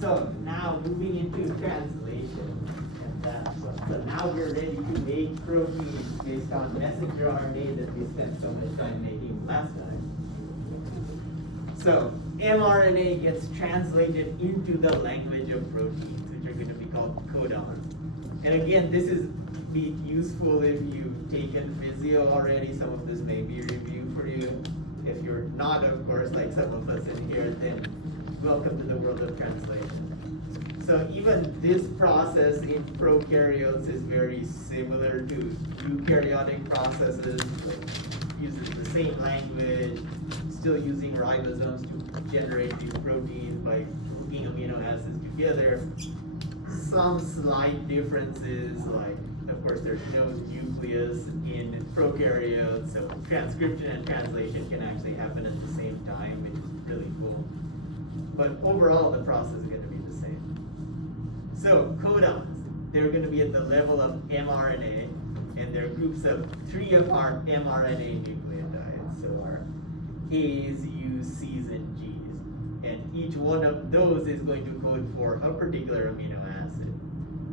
So now moving into translation. And so now we're ready to make proteins based on messenger RNA that we spent so much time making last time. So mRNA gets translated into the language of proteins, which are going to be called codons. And again, this is be useful if you've taken physio already. Some of this may be review for you. If you're not, of course, like some of us in here, then welcome to the world of translation. So even this process in prokaryotes is very similar to eukaryotic processes. It uses the same language, still using ribosomes to generate these proteins by hooking amino acids together. Some slight differences, like, of course, there's no nucleus in prokaryotes, so transcription and translation can actually happen at the same time, which is really cool. But overall, the process is going to be the same. So codons, they're going to be at the level of mRNA, and they're groups of 3 of our mRNA nucleotides, so our A's, U's, C's, and G's. And each one of those is going to code for a particular amino acid.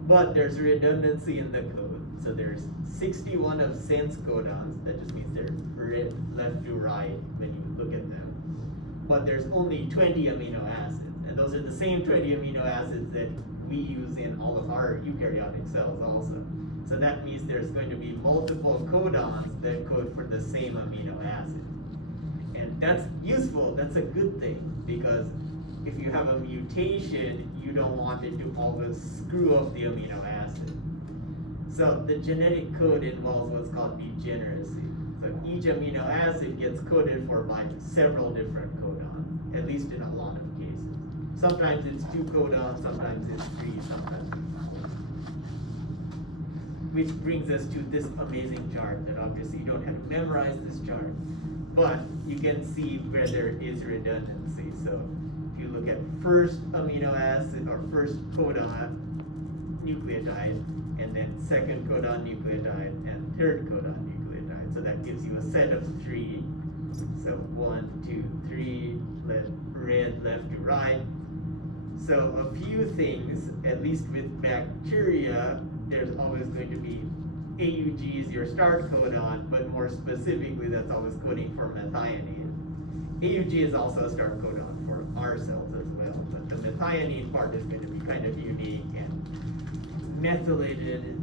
But there's redundancy in the code. So there's 61 of sense codons, that just means they're read left to right when you look at them. But there's only 20 amino acids, and those are the same 20 amino acids that we use in all of our eukaryotic cells also. So that means there's going to be multiple codons that code for the same amino acid. And that's useful, that's a good thing, because if you have a mutation, you don't want it to always screw up the amino acid. So the genetic code involves what's called degeneracy. So each amino acid gets coded for by several different codons, at least in a lot of cases. Sometimes it's 2 codons, sometimes it's 3, sometimes it's 4. Which brings us to this amazing chart that obviously you don't have to memorize this chart, but you can see where there is redundancy. So if you look at first amino acid or first codon nucleotide, and then second codon nucleotide, and third codon nucleotide. So that gives you a set of 3. So 1, 2, 3, red left to right. So a few things, at least with bacteria, there's always going to be AUG is your start codon, but more specifically, that's always coding for methionine. AUG is also a start codon for our cells as well, but the methionine part is going to be kind of unique, and methylated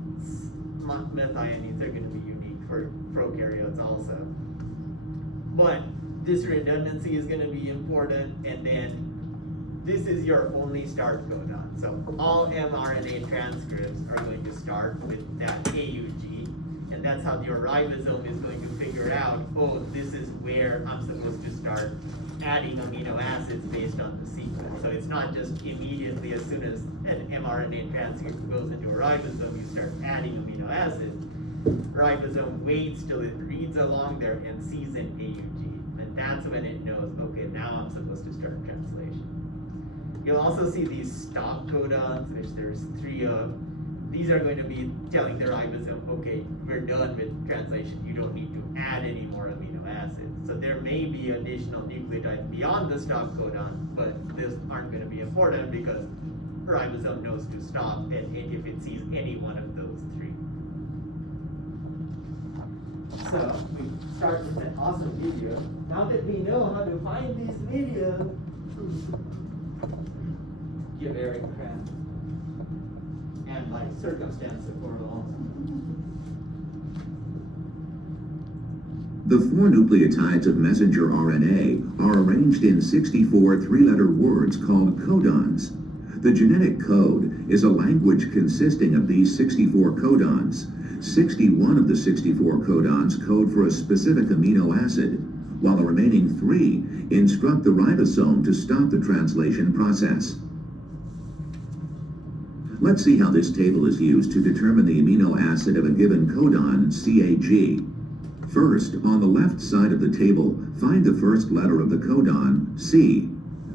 methionines are going to be unique for prokaryotes also. But this redundancy is going to be important, and then this is your only start codon. So all mRNA transcripts are going to start with that AUG, and that's how your ribosome is going to figure out, oh, this is where I'm supposed to start adding amino acids based on the sequence. So it's not just immediately as soon as an mRNA transcript goes into a ribosome, you start adding amino acids. Ribosome waits till it reads along there and sees an AUG, and that's when it knows, okay, now I'm supposed to start translation. You'll also see these stop codons, which there's 3 of. These are going to be telling the ribosome, okay, we're done with translation. You don't need to add any more amino acids. So there may be additional nucleotides beyond the stop codon, but these aren't going to be important because ribosome knows to stop and if it sees any one of those 3. So we start with an awesome video. Now that we know how to find these videos, give Eric a hand. And like circumstance support also. The 4 nucleotides of messenger RNA are arranged in 64 3-letter words called codons. The genetic code is a language consisting of these 64 codons. 61 of the 64 codons code for a specific amino acid, while the remaining 3 instruct the ribosome to stop the translation process. Let's see how this table is used to determine the amino acid of a given codon, CAG. First, on the left side of the table, find the first letter of the codon, C.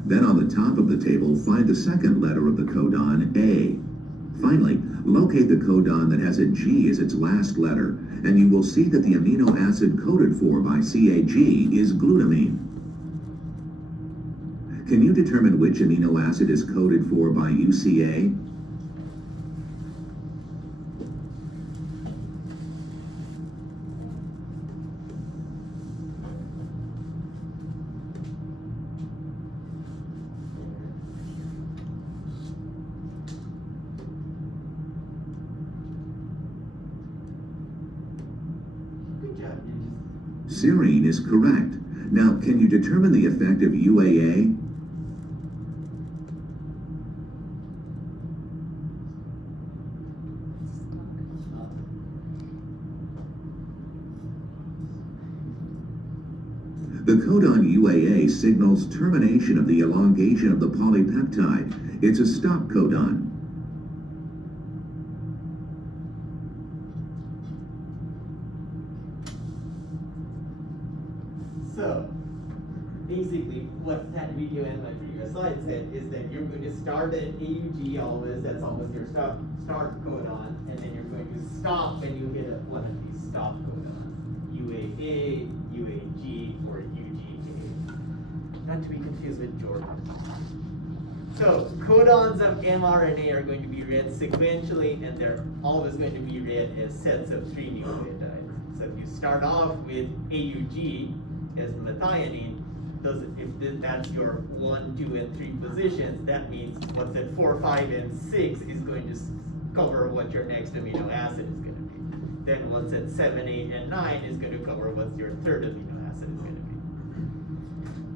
Then on the top of the table, find the second letter of the codon, A. Finally, locate the codon that has a G as its last letter, and you will see that the amino acid coded for by CAG is glutamine. Can you determine which amino acid is coded for by UCA? Good job, ninjas. Serine is correct. Now, can you determine the effect of UAA? The codon UAA signals termination of the elongation of the polypeptide. It's a stop codon. So, basically, what that video and my previous slide said is that you're going to start at AUG always, that's always your start codon, and then you're going to stop when you hit one of these stop codons, UAA, UAG, or UGA. Not to be confused with Jordan. So, codons of mRNA are going to be read sequentially, and they're always going to be read as sets of 3 nucleotides. So if you start off with AUG, as methionine, if that's your 1, 2, and 3 positions, that means what's at 4, 5, and 6 is going to cover what your next amino acid is going to be. Then what's at 7, 8, and 9 is going to cover what your third amino acid is going to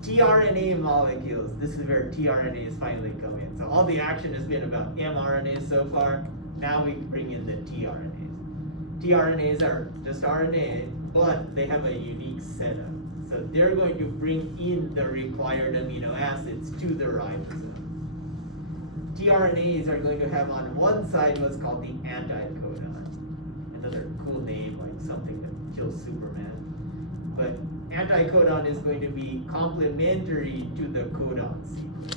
be. tRNA molecules, this is where tRNAs finally come in. So all the action has been about mRNA so far. Now we bring in the tRNAs. tRNAs are just RNA, but they have a unique setup. So they're going to bring in the required amino acids to the ribosome. tRNAs are going to have on one side what's called the anticodon. Another cool name, like something that kills Superman. But anticodon is going to be complementary to the codon sequence.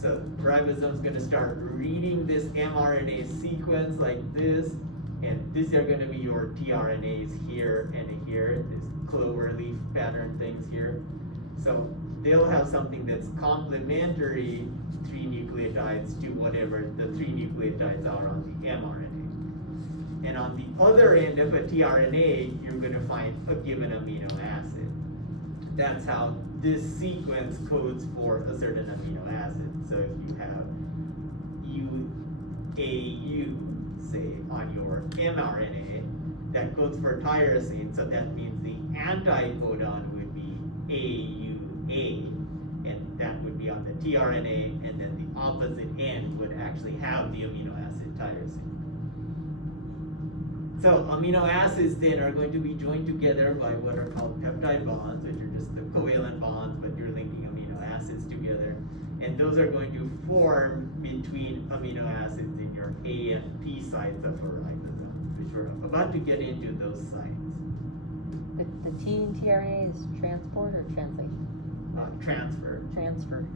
So ribosome is going to start reading this mRNA sequence like this, and these are going to be your tRNAs here and here, this clover leaf pattern things here. So they'll have something that's complementary 3 nucleotides to whatever the 3 nucleotides are on the mRNA. And on the other end of a tRNA, you're going to find a given amino acid. That's how this sequence codes for a certain amino acid. So if you have UAU, say, on your mRNA, that codes for tyrosine, so that means the anticodon would be AUA, and that would be on the tRNA, and then the opposite end would actually have the amino acid tyrosine. So amino acids then are going to be joined together by what are called peptide bonds, which are just the covalent bonds, but you're linking amino acids together. And those are going to form between amino acids in your A and P sites of a ribosome, which we're about to get into those sites. The T in tRNA is transport or translate? Transfer. Transfer.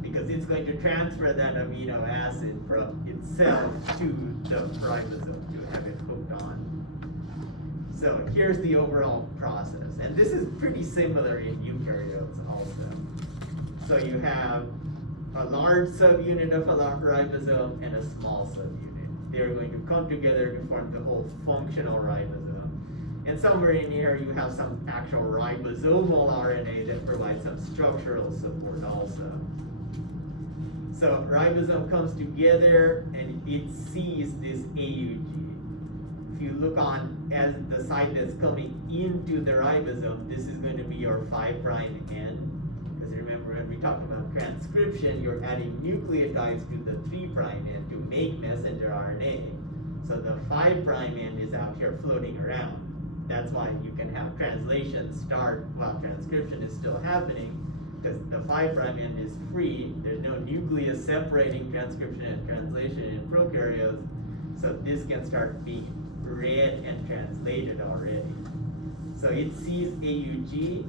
Because it's going to transfer that amino acid from itself to the ribosome to have it hooked on. So here's the overall process. And this is pretty similar in eukaryotes also. So you have a large subunit of a ribosome and a small subunit. They're going to come together to form the whole functional ribosome. And somewhere in here you have some actual ribosomal RNA that provides some structural support also. So ribosome comes together and it sees this AUG. If you look on as the site that's coming into the ribosome, this is going to be your 5' end. Because remember when we talked about transcription, you're adding nucleotides to the 3' end to make messenger RNA. So the 5' end is out here floating around. That's why you can have translation start while transcription is still happening, because the 5' end is free. There's no nucleus separating transcription and translation in prokaryotes, so this can start being read and translated already. So it sees AUG.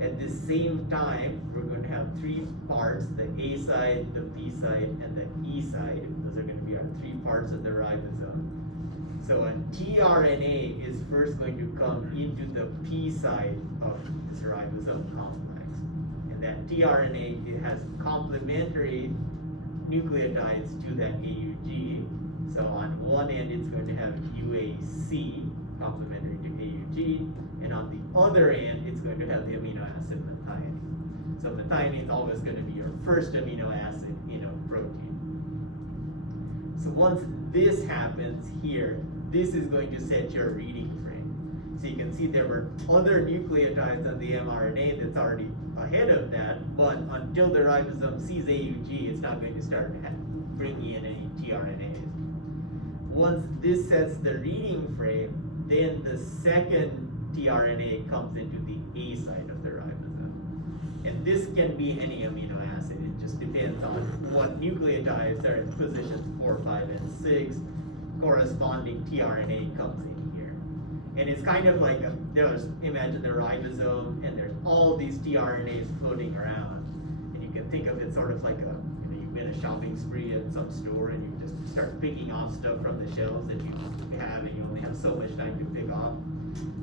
At the same time, we're going to have 3 parts, the A side, the B side, and the E side. Those are going to be our 3 parts of the ribosome. So a tRNA is first going to come into the P side of this ribosome complex. And and that tRNA, it has complementary nucleotides to that AUG. So on one end, it's going to have UAC, complementary to AUG, and on the other end, it's going to have the amino acid methionine. So methionine is always going to be your first amino acid in a protein. So once this happens here, this is going to set your reading frame. So you can see there were other nucleotides on the mRNA that's already ahead of that, but until the ribosome sees AUG, it's not going to start bringing in any tRNAs. Once this sets the reading frame, then the second tRNA comes into the A site of the ribosome. And this can be any amino acid. It just depends on what nucleotides are in positions 4, 5, and 6. Corresponding tRNA comes in here. And it's kind of like, imagine the ribosome, and there's all these tRNAs floating around. And you can think of it sort of like you've been a shopping spree at some store, and you just start picking off stuff from the shelves that you have, and you only have so much time to pick off.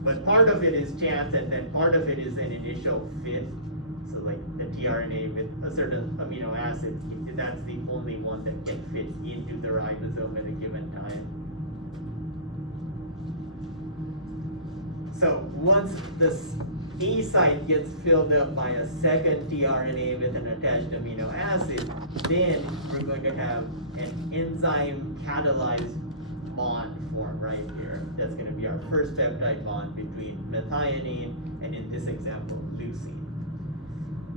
But part of it is chance, and then part of it is an initial fit. So like the tRNA with a certain amino acid, that's the only one that can fit into the ribosome at a given time. So once this A site gets filled up by a second tRNA with an attached amino acid, then we're going to have an enzyme catalyzed bond form right here. That's going to be our first peptide bond between methionine and, in this example, leucine.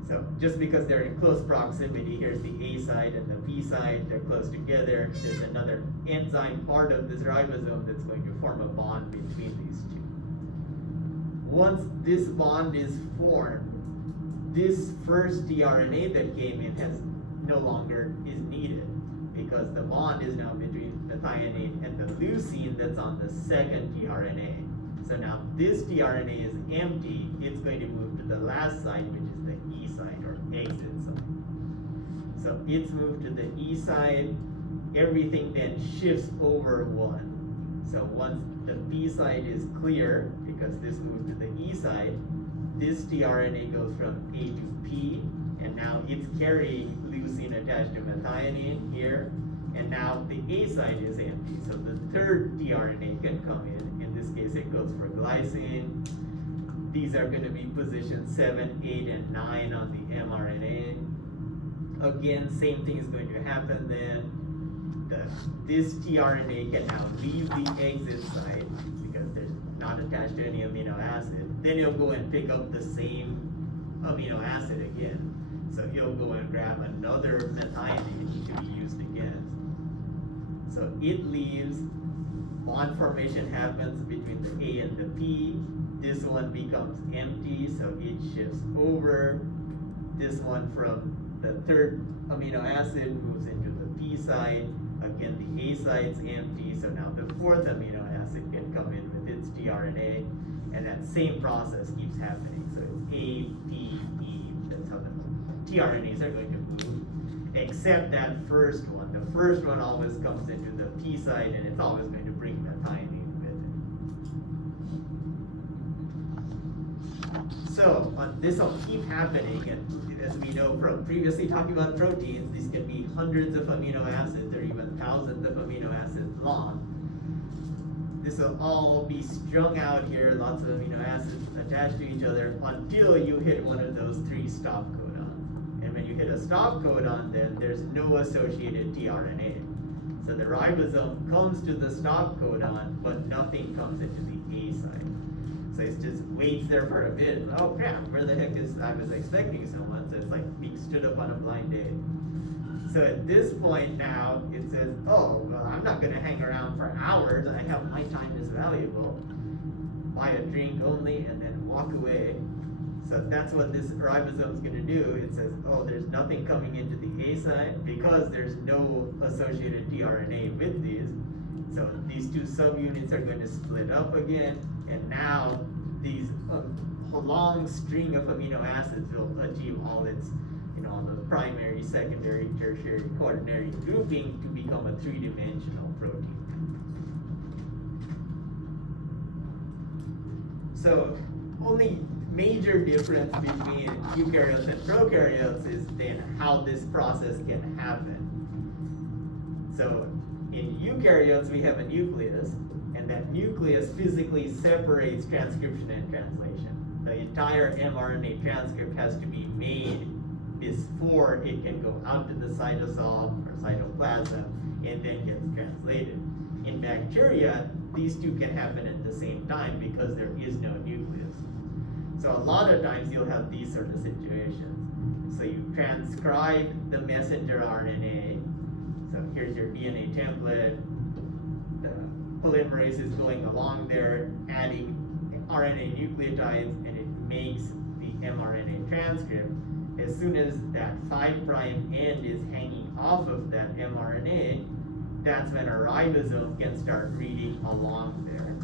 So just because they're in close proximity, here's the A site and the B site, they're close together. There's another enzyme part of this ribosome that's going to form a bond between these two. Once this bond is formed, this first tRNA that came in no longer is needed, because the bond is now between methionine and the leucine that's on the second tRNA. So now this tRNA is empty, it's going to move to the last site, which is the E site or exit site. So it's moved to the E site, everything then shifts over one. So once the B site is clear, because this moved to the E site, this tRNA goes from A to P, and now it's carrying leucine attached to methionine here, and now the A site is empty. So the third tRNA can come in this case it goes for glycine. These are going to be positions 7, 8, and 9 on the mRNA. Again, same thing is going to happen then. This tRNA can now leave the exit site because there's not attached to any amino acid. Then you'll go and pick up the same amino acid again. So you'll go and grab another methionine to be used again. So it leaves, bond formation happens between the A and the P. This one becomes empty, so it shifts over. This one from the third amino acid moves into the P site. Again, the A site's empty, so now the fourth amino acid can come in with its tRNA, and that same process keeps happening. So it's A, P, E, that's how the tRNAs are going to move, except that first one. The first one always comes into the P site, and it's always going to bring methionine with it. So this will keep happening, and as we know from previously talking about proteins, these can be hundreds of amino acids or even thousands of amino acids long. This will all be strung out here, lots of amino acids attached to each other, until you hit one of those 3 stop codons. And when you hit a stop codon, then there's no associated tRNA. So the ribosome comes to the stop codon, but nothing comes into the A site. So it just waits there for a bit. Oh crap, where the heck is, I was expecting someone. So it's like being stood up on a blind date. So at this point now, it says, oh, well, I'm not gonna hang around for hours. I have, my time is valuable. Buy a drink only and then walk away. So that's what this ribosome is gonna do. It says, oh, there's nothing coming into the A site because there's no associated tRNA with these. So these 2 subunits are going to split up again, and now these long string of amino acids will achieve all its, all the primary, secondary, tertiary, quaternary grouping to become a 3-dimensional protein. So only major difference between eukaryotes and prokaryotes is then how this process can happen. So in eukaryotes, we have a nucleus, and that nucleus physically separates transcription and translation. The entire mRNA transcript has to be made before it can go out to the cytosol or cytoplasm and then gets translated. In bacteria, these two can happen at the same time because there is no nucleus. So a lot of times you'll have these sort of situations. So you transcribe the messenger RNA. So here's your DNA template. The polymerase is going along there, adding RNA nucleotides, and it makes the mRNA transcript. As soon as that 5' end is hanging off of that mRNA, that's when a ribosome can start reading along there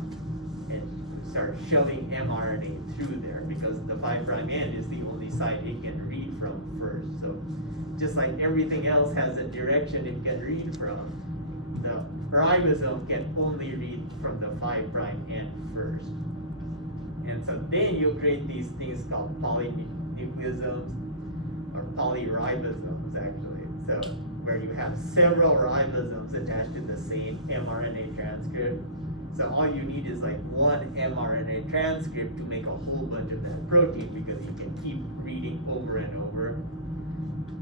and start shoving mRNA through there, because the 5' end is the only side it can read from first. So just like everything else has a direction it can read from, the ribosome can only read from the 5' end first. And so then you create these things called polynucleosomes, or polyribosomes actually. So where you have several ribosomes attached to the same mRNA transcript. So all you need is like one mRNA transcript to make a whole bunch of that protein, because you can keep reading over and over.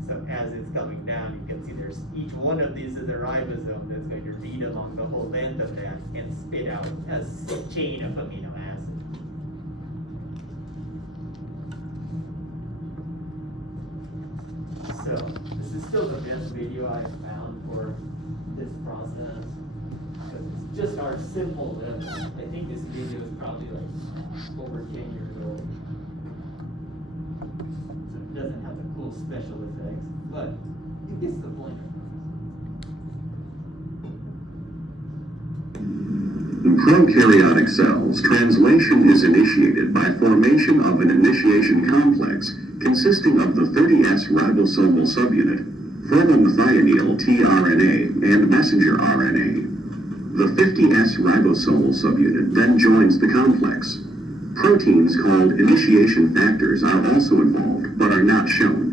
So as it's coming down, you can see there's each one of these is a ribosome that's going to read along the whole length of that and spit out a chain of amino acids. So this is still the best video I found for this process, because it's just our simple level. I think this video is probably like over 10 years old. So it doesn't have the cool special effects, but it gets the point. In prokaryotic cells, translation is initiated by formation of an initiation complex consisting of the 30S ribosomal subunit, formylmethionine tRNA, and messenger RNA. The 50S ribosomal subunit then joins the complex. Proteins called initiation factors are also involved, but are not shown.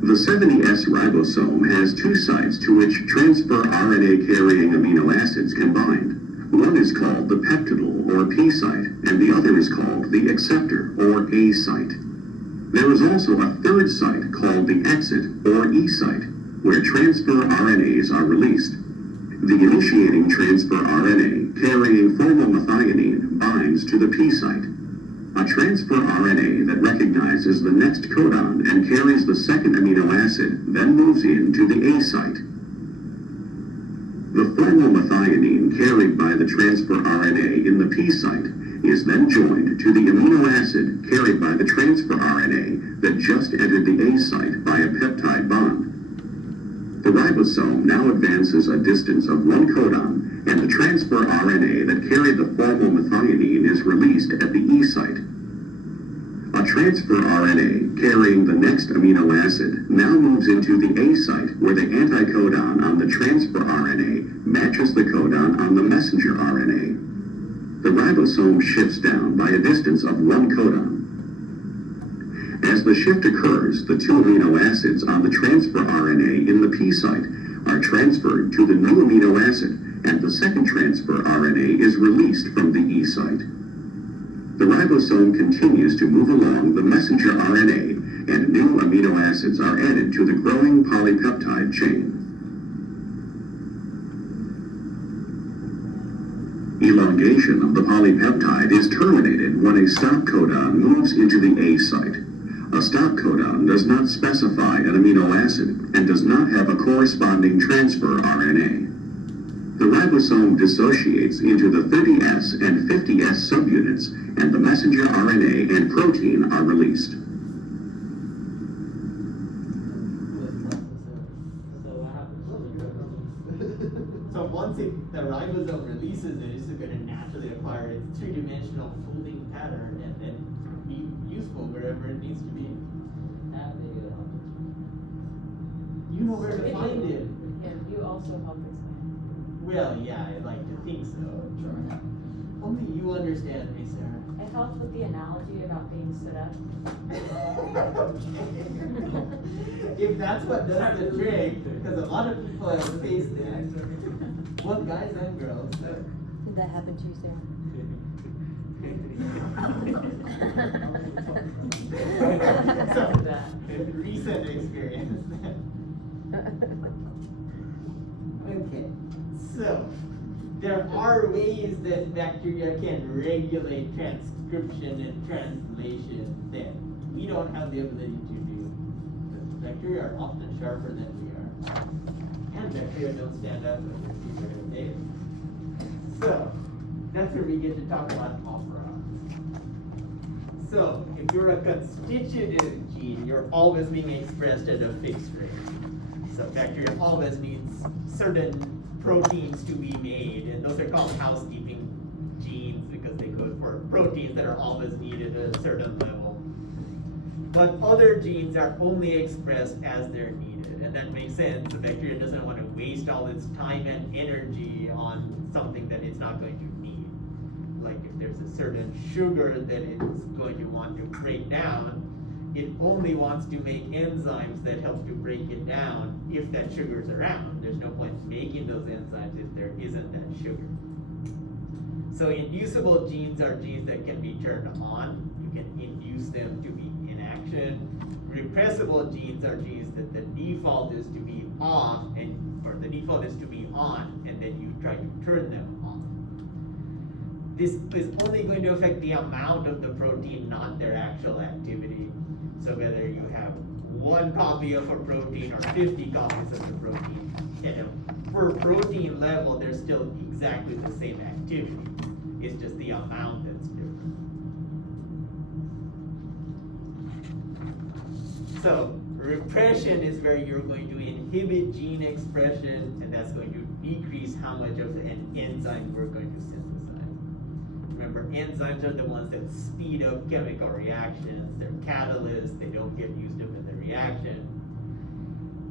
The 70S ribosome has two sites to which transfer RNA-carrying amino acids can bind. One is called the peptidyl, or P site, and the other is called the acceptor, or A site. There is also a third site called the exit, or E site, where transfer RNAs are released. The initiating transfer RNA carrying formylmethionine binds to the P site. A transfer RNA that recognizes the next codon and carries the second amino acid then moves into the A site. The formylmethionine carried by the transfer RNA in the P site is then joined to the amino acid carried by the transfer RNA that just entered the A site by a peptide bond. The ribosome now advances a distance of one codon, and the transfer RNA that carried the formylmethionine is released at the E site. A transfer RNA carrying the next amino acid now moves into the A site, where the anticodon on the transfer RNA matches the codon on the messenger RNA. The ribosome shifts down by a distance of one codon. As the shift occurs, the two amino acids on the transfer RNA in the P site are transferred to the new amino acid, and the second transfer RNA is released from the E site. The ribosome continues to move along the messenger RNA, and new amino acids are added to the growing polypeptide chain. Elongation of the polypeptide is terminated when a stop codon moves into the A site. A stop codon does not specify an amino acid and does not have a corresponding transfer RNA. The ribosome dissociates into the 30S and 50S subunits, and the messenger RNA and protein are released. So once the ribosome releases it, it's going to naturally acquire its three-dimensional folding pattern and then be useful wherever it needs to be. You know where to find it. And you also help explain. Well, yeah, I'd like to think so. Sure. Only you understand me, Sarah. I helped with the analogy about being stood up. If that's what does the trick, because a lot of people have faced that, both guys and girls. Did that happen to you, Sarah? So, recent experience. Okay, so there are ways that bacteria can regulate transcription and translation that we don't have the ability to do. Bacteria are often sharper than we are, and bacteria don't stand up when there's people every day. So that's where we get to talk about operons. So if you're a constitutive gene, you're always being expressed at a fixed rate. So bacteria always needs certain proteins to be made, and those are called housekeeping genes because they code for proteins that are always needed at a certain level. But other genes are only expressed as they're needed, and that makes sense. The bacteria doesn't want to waste all its time and energy on something that it's not going to need. Like if there's a certain sugar that it's going to want to break down, it only wants to make enzymes that help to break it down if that sugar's around. There's no point making those enzymes if there isn't that sugar. So inducible genes are genes that can be turned on. You can induce them to be in action. Repressible genes are genes that the default is to be off, or the default is to be on, and then you try to turn them on. This is only going to affect the amount of the protein, not their actual activity. So whether you have 1 copy of a protein or 50 copies of the protein, per protein level, there's still exactly the same activity. It's just the amount that's different. So repression is where you're going to inhibit gene expression, and that's going to decrease how much of an enzyme we're going to synthesize. Remember, enzymes are the ones that speed up chemical reactions. They're catalysts. They don't get used up in the reaction.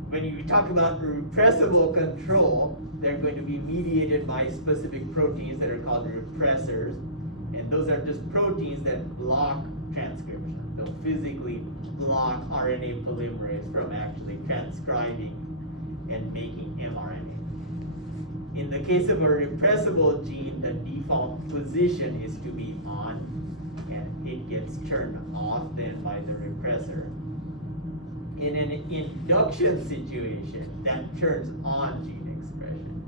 When you talk about repressible control, they're going to be mediated by specific proteins that are called repressors. And those are just proteins that block transcription. They'll physically block RNA polymerase from actually transcribing and making mRNA. In the case of a repressible gene, the default position is to be on, and it gets turned off then by the repressor. In an induction situation, that turns on gene expression.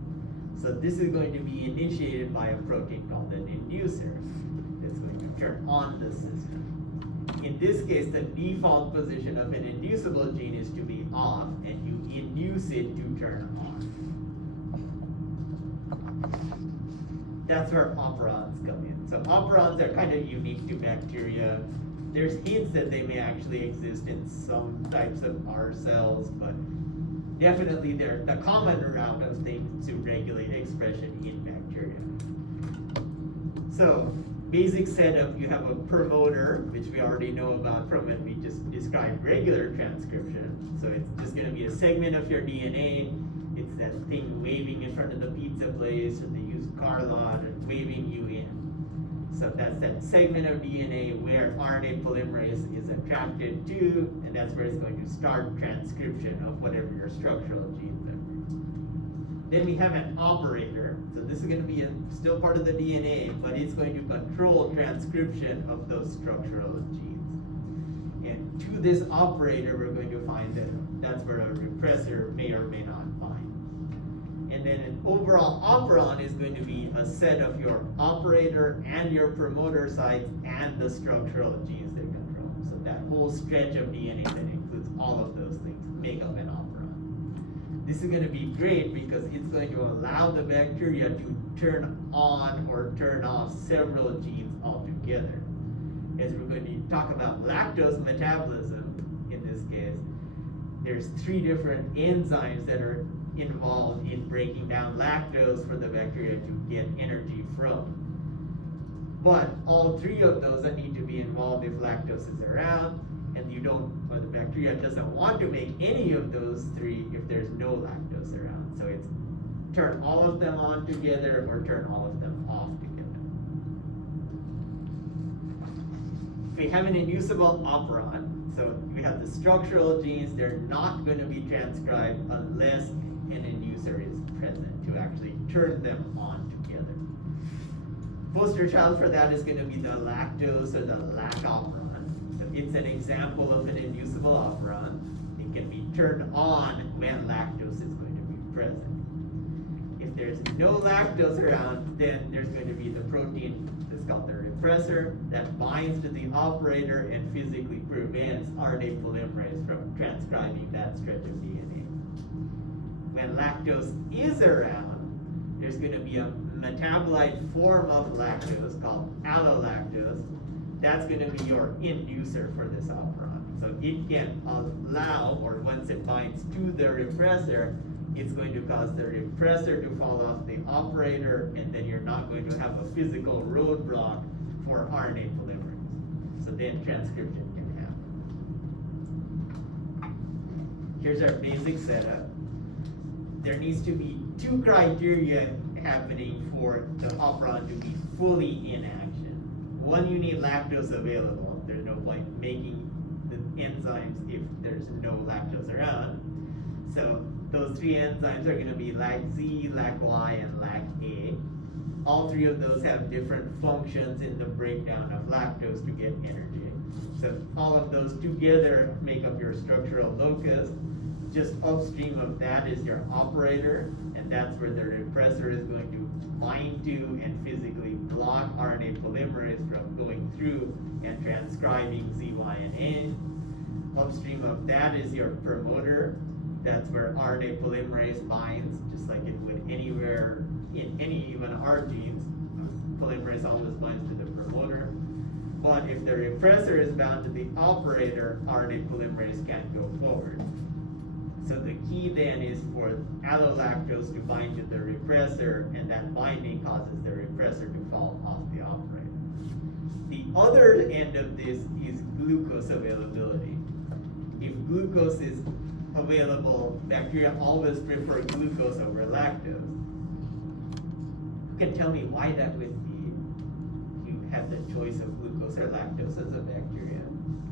So this is going to be initiated by a protein called an inducer that's going to turn on the system. In this case, the default position of an inducible gene is to be off, and you induce it to turn on. That's where operons come in. So operons are kind of unique to bacteria. There's hints that they may actually exist in some types of R cells, but definitely they're the common route of things to regulate expression in bacteria. So basic setup, you have a promoter, which we already know about from when we just described regular transcription. So it's just going to be a segment of your DNA. It's that thing waving in front of the pizza place, and they use Carlot and waving you in. So that's that segment of DNA where RNA polymerase is attracted to, and that's where it's going to start transcription of whatever your structural genes are. Then we have an operator. So this is going to be still part of the DNA, but it's going to control transcription of those structural genes. And to this operator, we're going to find that that's where a repressor may or may not bind. And then an overall operon is going to be a set of your operator and your promoter sites and the structural genes they control. So that whole stretch of DNA that includes all of those things make up an operon. This is going to be great because it's going to allow the bacteria to turn on or turn off several genes altogether. As we're going to talk about lactose metabolism in this case, there's 3 different enzymes that are involved in breaking down lactose for the bacteria to get energy from. But all 3 of those that need to be involved if lactose is around, and you don't, or the bacteria doesn't want to make any of those 3 if there's no lactose around. So it's turn all of them on together or turn all of them off together. we have an inducible operon, so we have the structural genes, they're not going to be transcribed unless an inducer is present to actually turn them on together. Poster child for that is going to be the lactose or the lac operon. So it's an example of an inducible operon. It can be turned on when lactose is going to be present. If there's no lactose around, then there's going to be the protein that's called the repressor that binds to the operator and physically prevents RNA polymerase from transcribing that stretch of DNA. When lactose is around, there's going to be a metabolite form of lactose called allolactose. That's going to be your inducer for this operon. So it can allow, or once it binds to the repressor, it's going to cause the repressor to fall off the operator, and then you're not going to have a physical roadblock for RNA polymerase. So then transcription can happen. Here's our basic setup. There needs to be two criteria happening for the operon to be fully in action. One, you need lactose available. There's no point making the enzymes if there's no lactose around. So those three enzymes are going to be LAC-Z, LAC-Y, and LAC-A. All three of those have different functions in the breakdown of lactose to get energy. So all of those together make up your structural locus. Just upstream of that is your operator, and that's where the repressor is going to bind to and physically block RNA polymerase from going through and transcribing Z, Y, and A. Upstream of that is your promoter. That's where RNA polymerase binds, just like it would anywhere in any even our genes. Polymerase always binds to the promoter. But if the repressor is bound to the operator, RNA polymerase can't go forward. So the key then is for allolactose to bind to the repressor, and that binding causes the repressor to fall off the operator. The other end of this is glucose availability. If glucose is available, bacteria always prefer glucose over lactose. Who can tell me why that would be? You have the choice of glucose or lactose as a bacteria.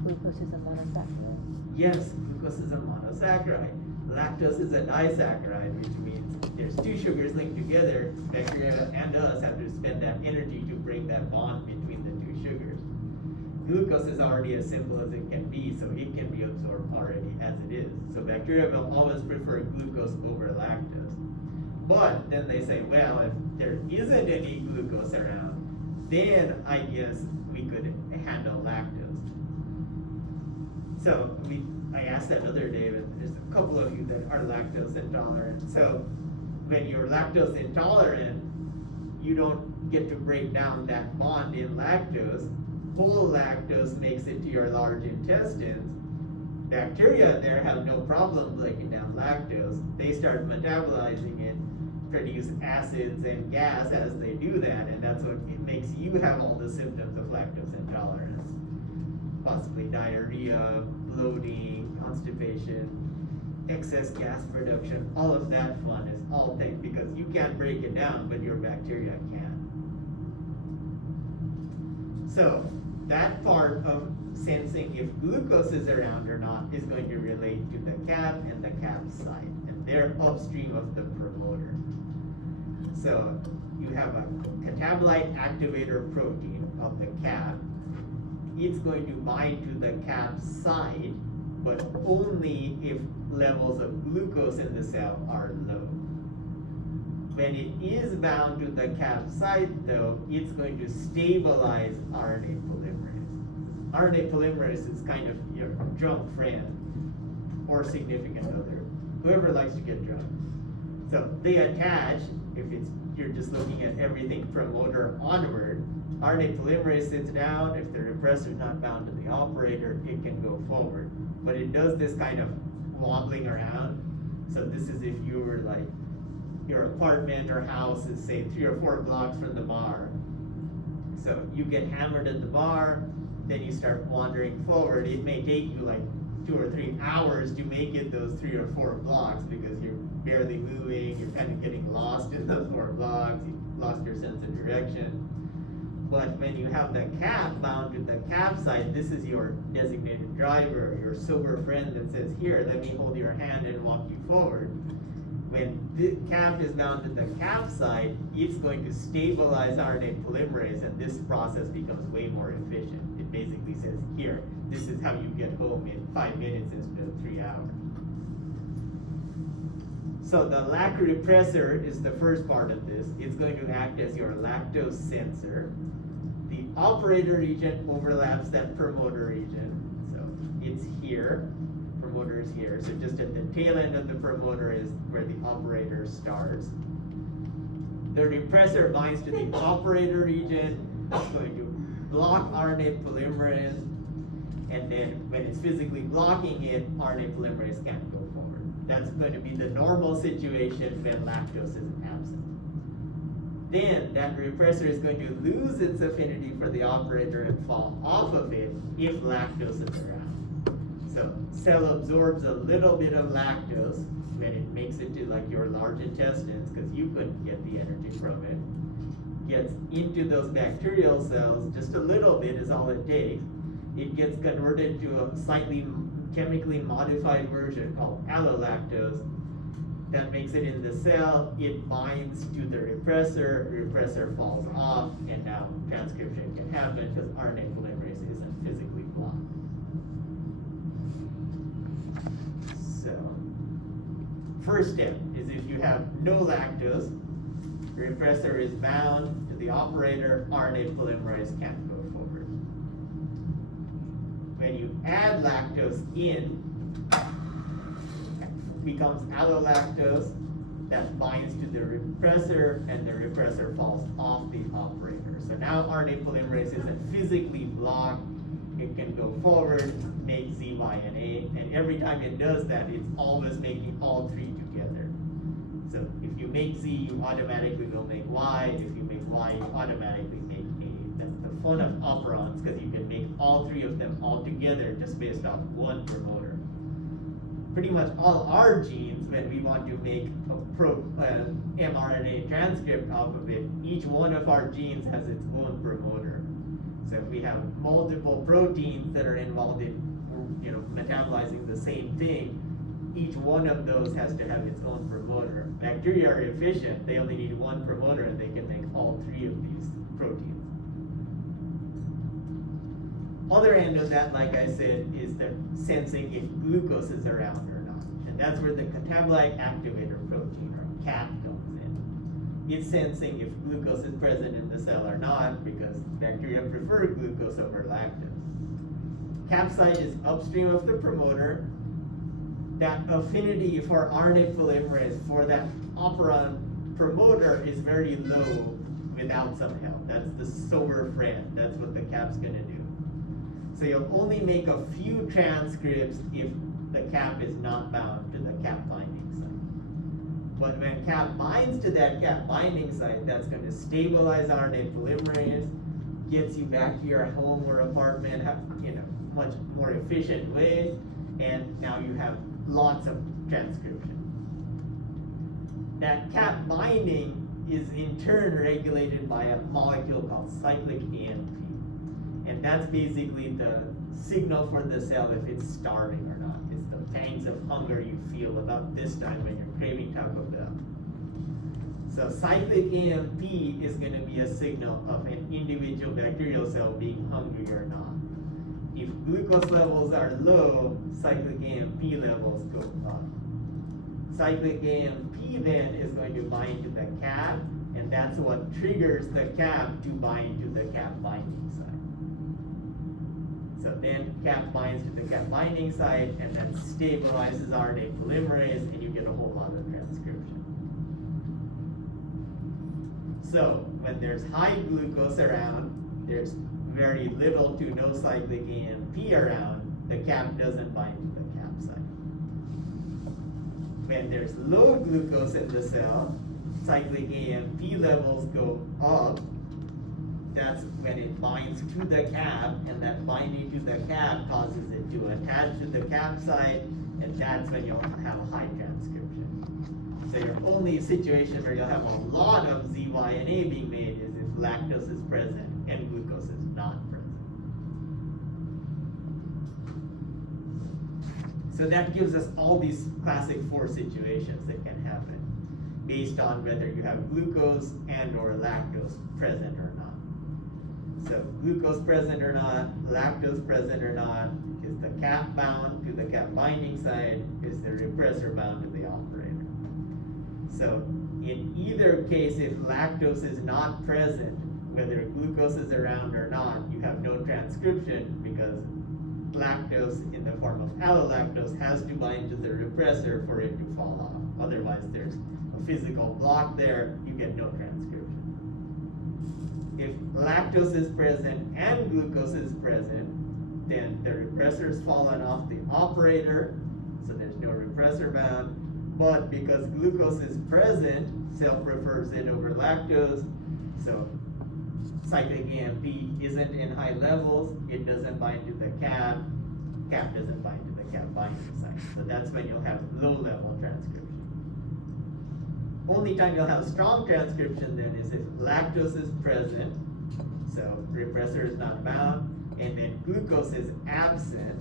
Glucose is a monosaccharide. Yes, glucose is a monosaccharide. Lactose is a disaccharide, which means there's two sugars linked together. Bacteria and us have to spend that energy to break that bond between the two sugars. Glucose is already as simple as it can be, so it can be absorbed already as it is. So bacteria will always prefer glucose over lactose. But then they say, well, if there isn't any glucose around, then I guess we could handle lactose. So I asked that other day, but there's a couple of you that are lactose intolerant. So when you're lactose intolerant, you don't get to break down that bond in lactose. Whole lactose makes it to your large intestines. Bacteria there have no problem breaking down lactose. They start metabolizing it, produce acids and gas as they do that, and that's what it makes you have all the symptoms of lactose intolerance. Possibly diarrhea, bloating, constipation, excess gas production, all of that fun is all things because you can't break it down, but your bacteria can. So that part of sensing if glucose is around or not is going to relate to the cap and the cap site, and they're upstream of the promoter. So you have a catabolite activator protein of the cap. It's going to bind to the cap site, but only if levels of glucose in the cell are low. When it is bound to the cap site, though, it's going to stabilize RNA polymerase. RNA polymerase is kind of your drunk friend or significant other, whoever likes to get drunk. So they attach, if you're just looking at everything promoter onward, RNA polymerase sits down. If the repressor is not bound to the operator, it can go forward. But it does this kind of wobbling around. So this is if you were like, your apartment or house is say 3 or 4 blocks from the bar. So you get hammered at the bar, then you start wandering forward. It may take you like 2 or 3 hours to make it those 3 or 4 blocks because you're barely moving, you're kind of getting lost in those 4 blocks, you've lost your sense of direction. But when you have the cap bound to the cap side, this is your designated driver, your sober friend that says, here, let me hold your hand and walk you forward. When the cap is bound to the cap side, it's going to stabilize RNA polymerase, and this process becomes way more efficient. It basically says, here, this is how you get home in 5 minutes instead of 3 hours. So the lac repressor is the first part of this. It's going to act as your lactose sensor. The operator region overlaps that promoter region. So it's here, promoter is here. So just at the tail end of the promoter is where the operator starts. The repressor binds to the operator region. It's going to block RNA polymerase. And then when it's physically blocking it, RNA polymerase can't go forward. That's going to be the normal situation when lactose is absent. Then that repressor is going to lose its affinity for the operator and fall off of it if lactose is around. So cell absorbs a little bit of lactose when it makes it to like your large intestines, because you couldn't get the energy from it. Gets into those bacterial cells, just a little bit is all it takes. It gets converted to a slightly chemically modified version called allolactose. That makes it in the cell, it binds to the repressor falls off, and now transcription can happen because RNA polymerase isn't physically blocked. So, first step is if you have no lactose, the repressor is bound to the operator, RNA polymerase can't go forward. When you add lactose in, becomes allolactose that binds to the repressor, and the repressor falls off the operator. So now RNA polymerase isn't physically blocked, it can go forward, make Z, Y, and A, and every time it does that, it's always making all three together. So if you make Z, you automatically will make Y. If you make Y, you automatically make A. That's the fun of operons, because you can make all three of them all together just based off one promoter. Pretty much all our genes, when we want to make a mRNA transcript off of it, each one of our genes has its own promoter. So if we have multiple proteins that are involved in, metabolizing the same thing, each one of those has to have its own promoter. Bacteria are efficient; they only need one promoter, and they can make all three of these proteins. Other end of that, like I said, is the sensing if glucose is around or not. And that's where the catabolite activator protein, or CAP, comes in. It's sensing if glucose is present in the cell or not, because bacteria prefer glucose over lactose. CAP site is upstream of the promoter. That affinity for RNA polymerase for that operon promoter is very low without some help. That's the sober friend. That's what the CAP's gonna do. So you'll only make a few transcripts if the CAP is not bound to the CAP binding site. But when CAP binds to that CAP binding site, that's going to stabilize RNA polymerase, gets you back to your home or apartment in a much more efficient way, and now you have lots of transcription. That CAP binding is in turn regulated by a molecule called cyclic AMP. And that's basically the signal for the cell if it's starving or not. It's the pangs of hunger you feel about this time when you're craving Taco Bell. So cyclic AMP is going to be a signal of an individual bacterial cell being hungry or not. If glucose levels are low, cyclic AMP levels go up. Cyclic AMP then is going to bind to the CAP, and that's what triggers the CAP to bind to the CAP binding site. So then CAP binds to the CAP binding site and then stabilizes RNA polymerase, and you get a whole lot of transcription. So when there's high glucose around, there's very little to no cyclic AMP around, the CAP doesn't bind to the CAP site. When there's low glucose in the cell, cyclic AMP levels go up. That's when it binds to the CAP, and that binding to the CAP causes it to attach to the CAP site, and that's when you'll have a high transcription. So your only situation where you'll have a lot of Z, Y, and A being made is if lactose is present and glucose is not present. So that gives us all these classic 4 situations that can happen based on whether you have glucose and or lactose present or not. So glucose present or not, lactose present or not, is the cap bound to the cap binding site, is the repressor bound to the operator. So in either case, if lactose is not present, whether glucose is around or not, you have no transcription because lactose in the form of allolactose has to bind to the repressor for it to fall off. Otherwise, there's a physical block there, you get no transcription. If lactose is present and glucose is present, then the repressor's fallen off the operator, so there's no repressor bound. But because glucose is present, self-refers in over lactose, so cyclic AMP isn't in high levels, it doesn't bind to the cap doesn't bind to the cap binding site. So that's when you'll have low level transcription. Only time you'll have strong transcription then is if lactose is present, so repressor is not bound, and then glucose is absent,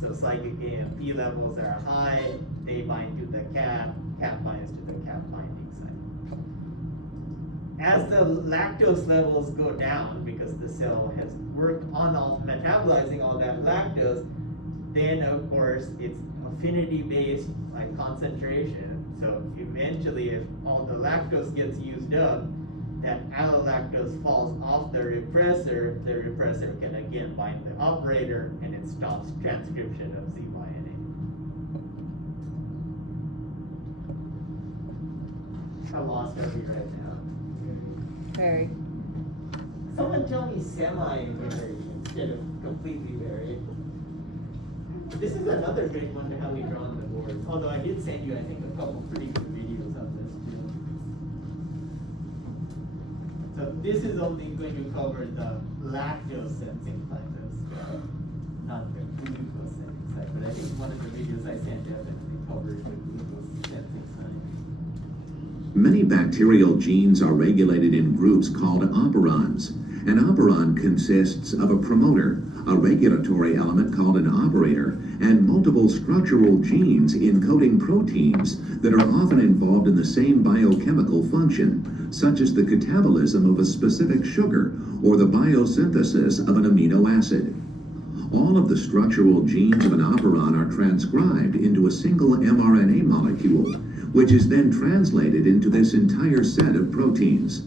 so cyclic AMP levels are high, they bind to the cap binds to the cap binding site. As the lactose levels go down, because the cell has worked on metabolizing all that lactose, then of course it's affinity based like concentration. So eventually if all the lactose gets used up, that allolactose falls off the repressor can again bind the operator and it stops transcription of Z-YNA. How lost are we right now? Very. Someone tell me semi-varied instead of completely varied. This is another great one to have me draw on the board. Although I did send you, I think, a couple pretty good videos of this too. So this is only going to cover the lactose sensing plateaus, not the glucose sensing site. But I think one of the videos I sent definitely covers the glucose sensing site. Many bacterial genes are regulated in groups called operons. An operon consists of a promoter, a regulatory element called an operator, and multiple structural genes encoding proteins that are often involved in the same biochemical function, such as the catabolism of a specific sugar or the biosynthesis of an amino acid. All of the structural genes of an operon are transcribed into a single mRNA molecule, which is then translated into this entire set of proteins.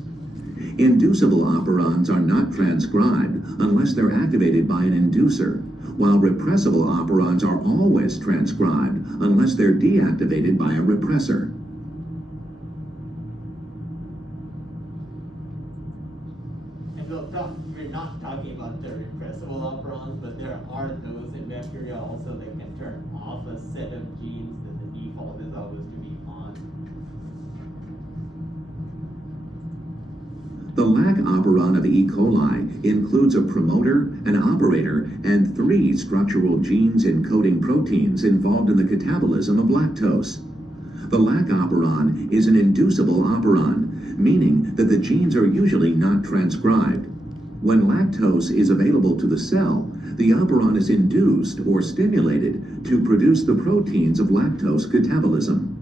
Inducible operons are not transcribed unless they're activated by an inducer, while repressible operons are always transcribed unless they're deactivated by a repressor. And we're not talking about the repressible operons, but there are those in bacteria also that can turn off a set of genes that the default is always to be on. The lac operon of E. coli includes a promoter, an operator, and 3 structural genes encoding proteins involved in the catabolism of lactose. The lac operon is an inducible operon, meaning that the genes are usually not transcribed. When lactose is available to the cell, the operon is induced or stimulated to produce the proteins of lactose catabolism.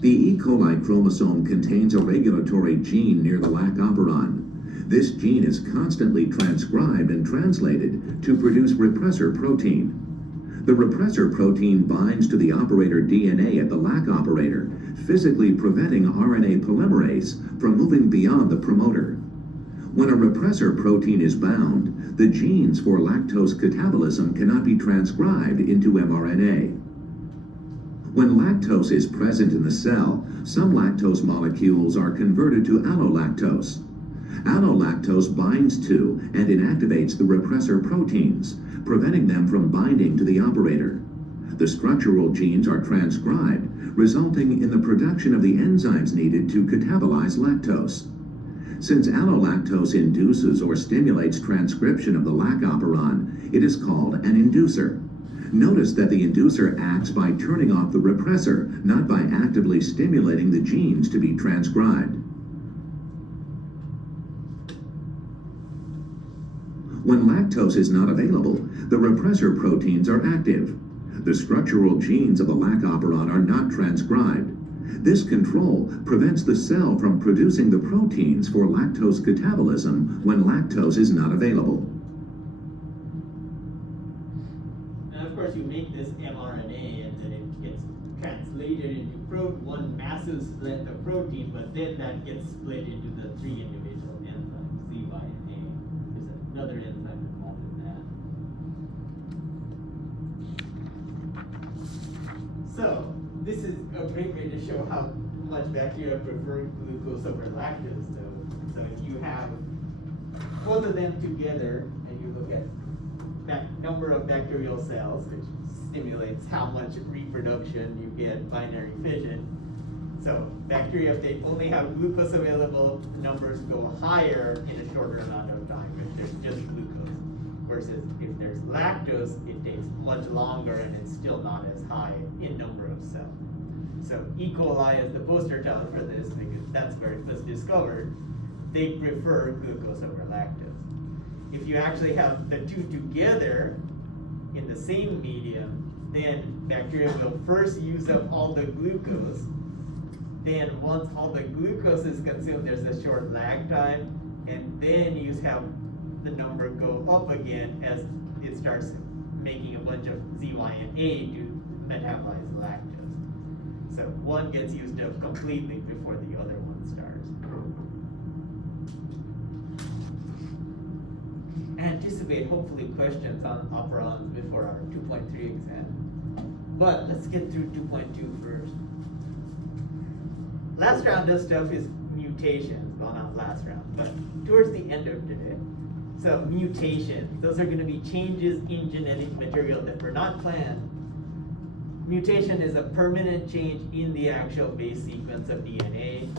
The E. coli chromosome contains a regulatory gene near the lac operon. This gene is constantly transcribed and translated to produce repressor protein. The repressor protein binds to the operator DNA at the lac operator, physically preventing RNA polymerase from moving beyond the promoter. When a repressor protein is bound, the genes for lactose catabolism cannot be transcribed into mRNA. When lactose is present in the cell, some lactose molecules are converted to allolactose. Allolactose binds to and inactivates the repressor proteins, preventing them from binding to the operator. The structural genes are transcribed, resulting in the production of the enzymes needed to catabolize lactose. Since allolactose induces or stimulates transcription of the lac operon, it is called an inducer. Notice that the inducer acts by turning off the repressor, not by actively stimulating the genes to be transcribed. When lactose is not available, the repressor proteins are active. The structural genes of the lac operon are not transcribed. This control prevents the cell from producing the proteins for lactose catabolism when lactose is not available. And of course, you make this mRNA and then it gets translated into one massive split of protein, but then that gets split into the 3 individual enzymes, Z, Y, and A. There's another enzyme involved in that. So, this is a great way to show how much bacteria prefer glucose over lactose, though. So if you have both of them together, and you look at that number of bacterial cells, which stimulates how much reproduction you get binary fission. So bacteria, if they only have glucose available, numbers go higher in a shorter amount of time if there's just glucose. Versus if there's lactose, it takes much longer and it's still not as high in number of cells. So E. coli is the poster child for this because that's where it was discovered. They prefer glucose over lactose. If you actually have the two together in the same medium, then bacteria will first use up all the glucose. Then once all the glucose is consumed, there's a short lag time, and then you have the number go up again as it starts making a bunch of Z, Y, and A to metabolize lactose. So one gets used up completely before the other one starts. Anticipate hopefully questions on operons before our 2.3 exam. But let's get through 2.2 first. Last round of stuff is mutations. Well, not last round, but towards the end of today. So mutations, those are going to be changes in genetic material that were not planned. Mutation is a permanent change in the actual base sequence of DNA.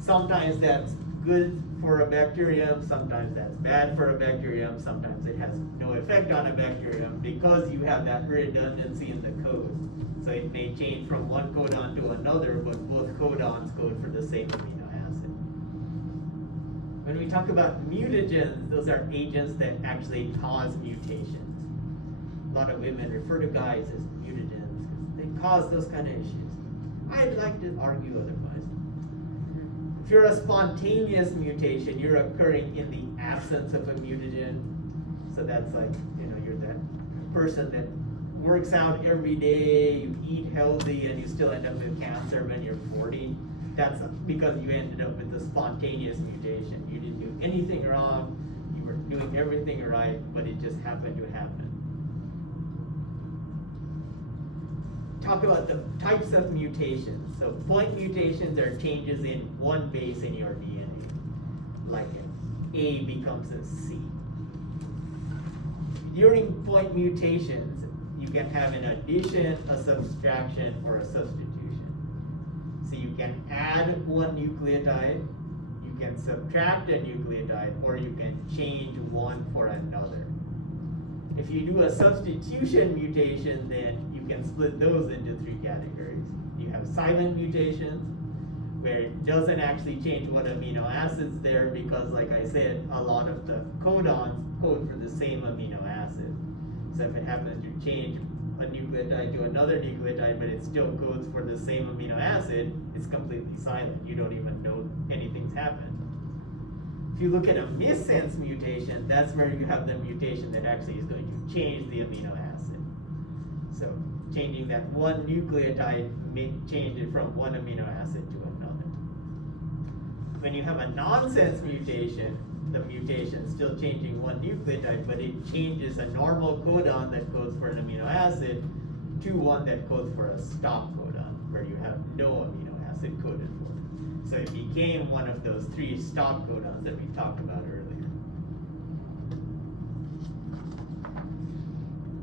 Sometimes that's good for a bacterium, sometimes that's bad for a bacterium, sometimes it has no effect on a bacterium because you have that redundancy in the code. So it may change from one codon to another, but both codons code for the same amino acid. When we talk about mutagens, those are agents that actually cause mutations. A lot of women refer to guys as mutagens because they cause those kind of issues. I'd like to argue otherwise. If you're a spontaneous mutation, you're occurring in the absence of a mutagen. So that's like, you're that person that works out every day, you eat healthy, and you still end up with cancer when you're 40. That's because you ended up with a spontaneous mutation. You didn't do anything wrong, you were doing everything right, but it just happened to happen. Talk about the types of mutations. So point mutations are changes in one base in your DNA. Like an A becomes a C. During point mutations, you can have an addition, a subtraction, or a substitution. So you can add one nucleotide, you can subtract a nucleotide, or you can change one for another. If you do a substitution mutation, then you can split those into 3 categories. You have silent mutations, where it doesn't actually change what amino acids there because, like I said, a lot of the codons code for the same amino acid. So if it happens to change a nucleotide to another nucleotide, but it still codes for the same amino acid, it's completely silent. You don't even know anything's happened. If you look at a missense mutation, that's where you have the mutation that actually is going to change the amino acid. So changing that one nucleotide may change it from one amino acid to another. When you have a nonsense mutation, the mutation is still changing one nucleotide, but it changes a normal codon that codes for an amino acid to one that codes for a stop codon, where you have no amino acid coded for. So it became one of those 3 stop codons that we talked about earlier.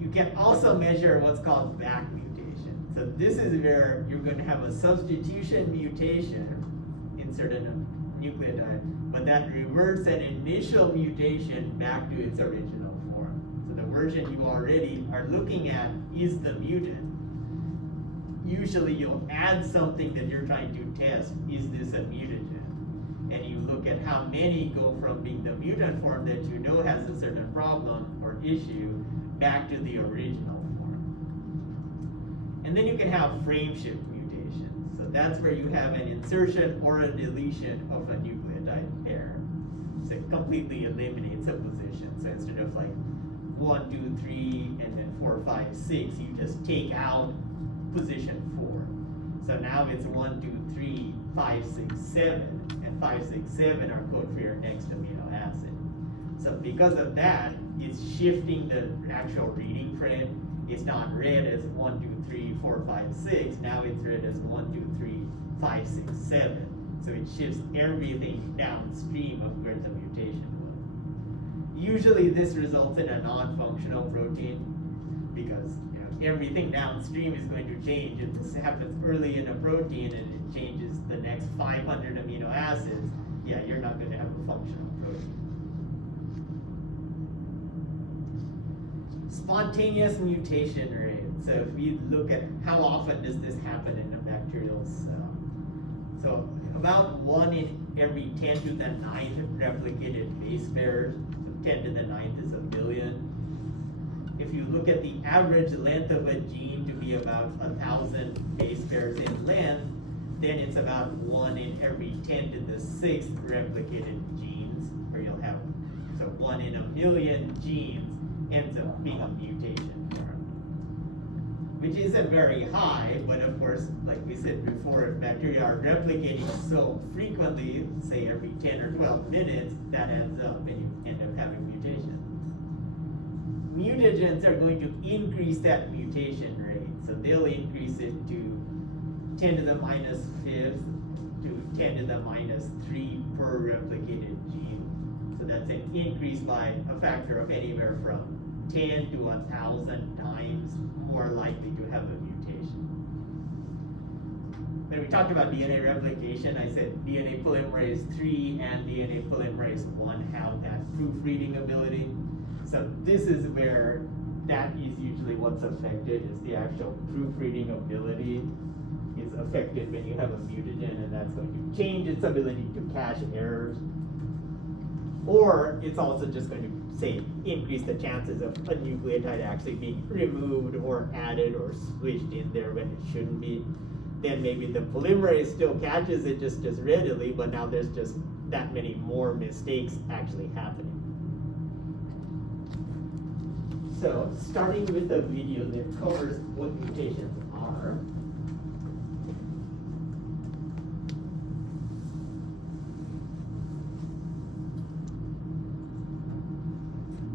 You can also measure what's called back mutation. So this is where you're going to have a substitution mutation, insert a nucleotide, but that reverts an initial mutation back to its original form. So the version you already are looking at is the mutant. Usually you'll add something that you're trying to test. Is this a mutagen? and you look at how many go from being the mutant form that you know has a certain problem or issue back to the original form. And then you can have frame shift mutations. So that's where you have an insertion or a deletion of a nucleotide pair. So it completely eliminates a position. So instead of like 1, 2, 3, and then 4, 5, 6, you just take out position 4. So now it's 1, 2, 3, 5, 6, 7, and 5, 6, 7 are code for your next amino acid. So because of that, it's shifting the actual reading frame. It's not read as 1, 2, 3, 4, 5, 6. Now it's read as 1, 2, 3, 5, 6, 7. So it shifts everything downstream of where the mutation was. Usually this results in a non-functional protein because everything downstream is going to change. If this happens early in a protein and it changes the next 500 amino acids, yeah, you're not going to have a functional protein. Spontaneous mutation rate. So if we look at how often does this happen in a bacterial cell. So about 1 in every 10 to the 9th replicated base pairs. So 10 to the 9th is a million. If you look at the average length of a gene to be about 1,000 base pairs in length, then it's about 1 in every 10 to the 6th replicated genes, or you'll have, so 1 in a million genes ends up being a mutation form, which isn't very high, but of course, like we said before, if bacteria are replicating so frequently, say every 10 or 12 minutes, that adds up and you end up having mutations. Mutagens are going to increase that mutation rate, so they'll increase it to 10 to the minus 5th to 10 to the minus 3 per replicated gene. So that's an increase by a factor of anywhere from 10 to 1,000 times more likely to have a mutation. When we talked about DNA replication, I said DNA polymerase 3 and DNA polymerase 1 have that proofreading ability. So this is where that is usually what's affected, is the actual proofreading ability is affected when you have a mutagen, and that's going to change its ability to cache errors. Or it's also just going to, say, increase the chances of a nucleotide actually being removed or added or switched in there when it shouldn't be. Then maybe the polymerase still catches it just as readily, but now there's just that many more mistakes actually happening. So, starting with a video that covers what mutations are.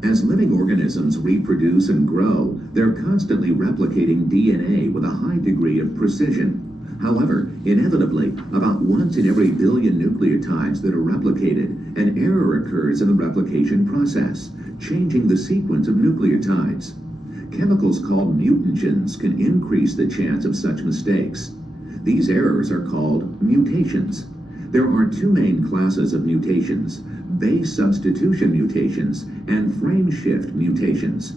As living organisms reproduce and grow, they're constantly replicating DNA with a high degree of precision. However, inevitably, about once in every billion nucleotides that are replicated, an error occurs in the replication process, changing the sequence of nucleotides. Chemicals called mutagens can increase the chance of such mistakes. These errors are called mutations. There are two main classes of mutations: base substitution mutations and frame shift mutations.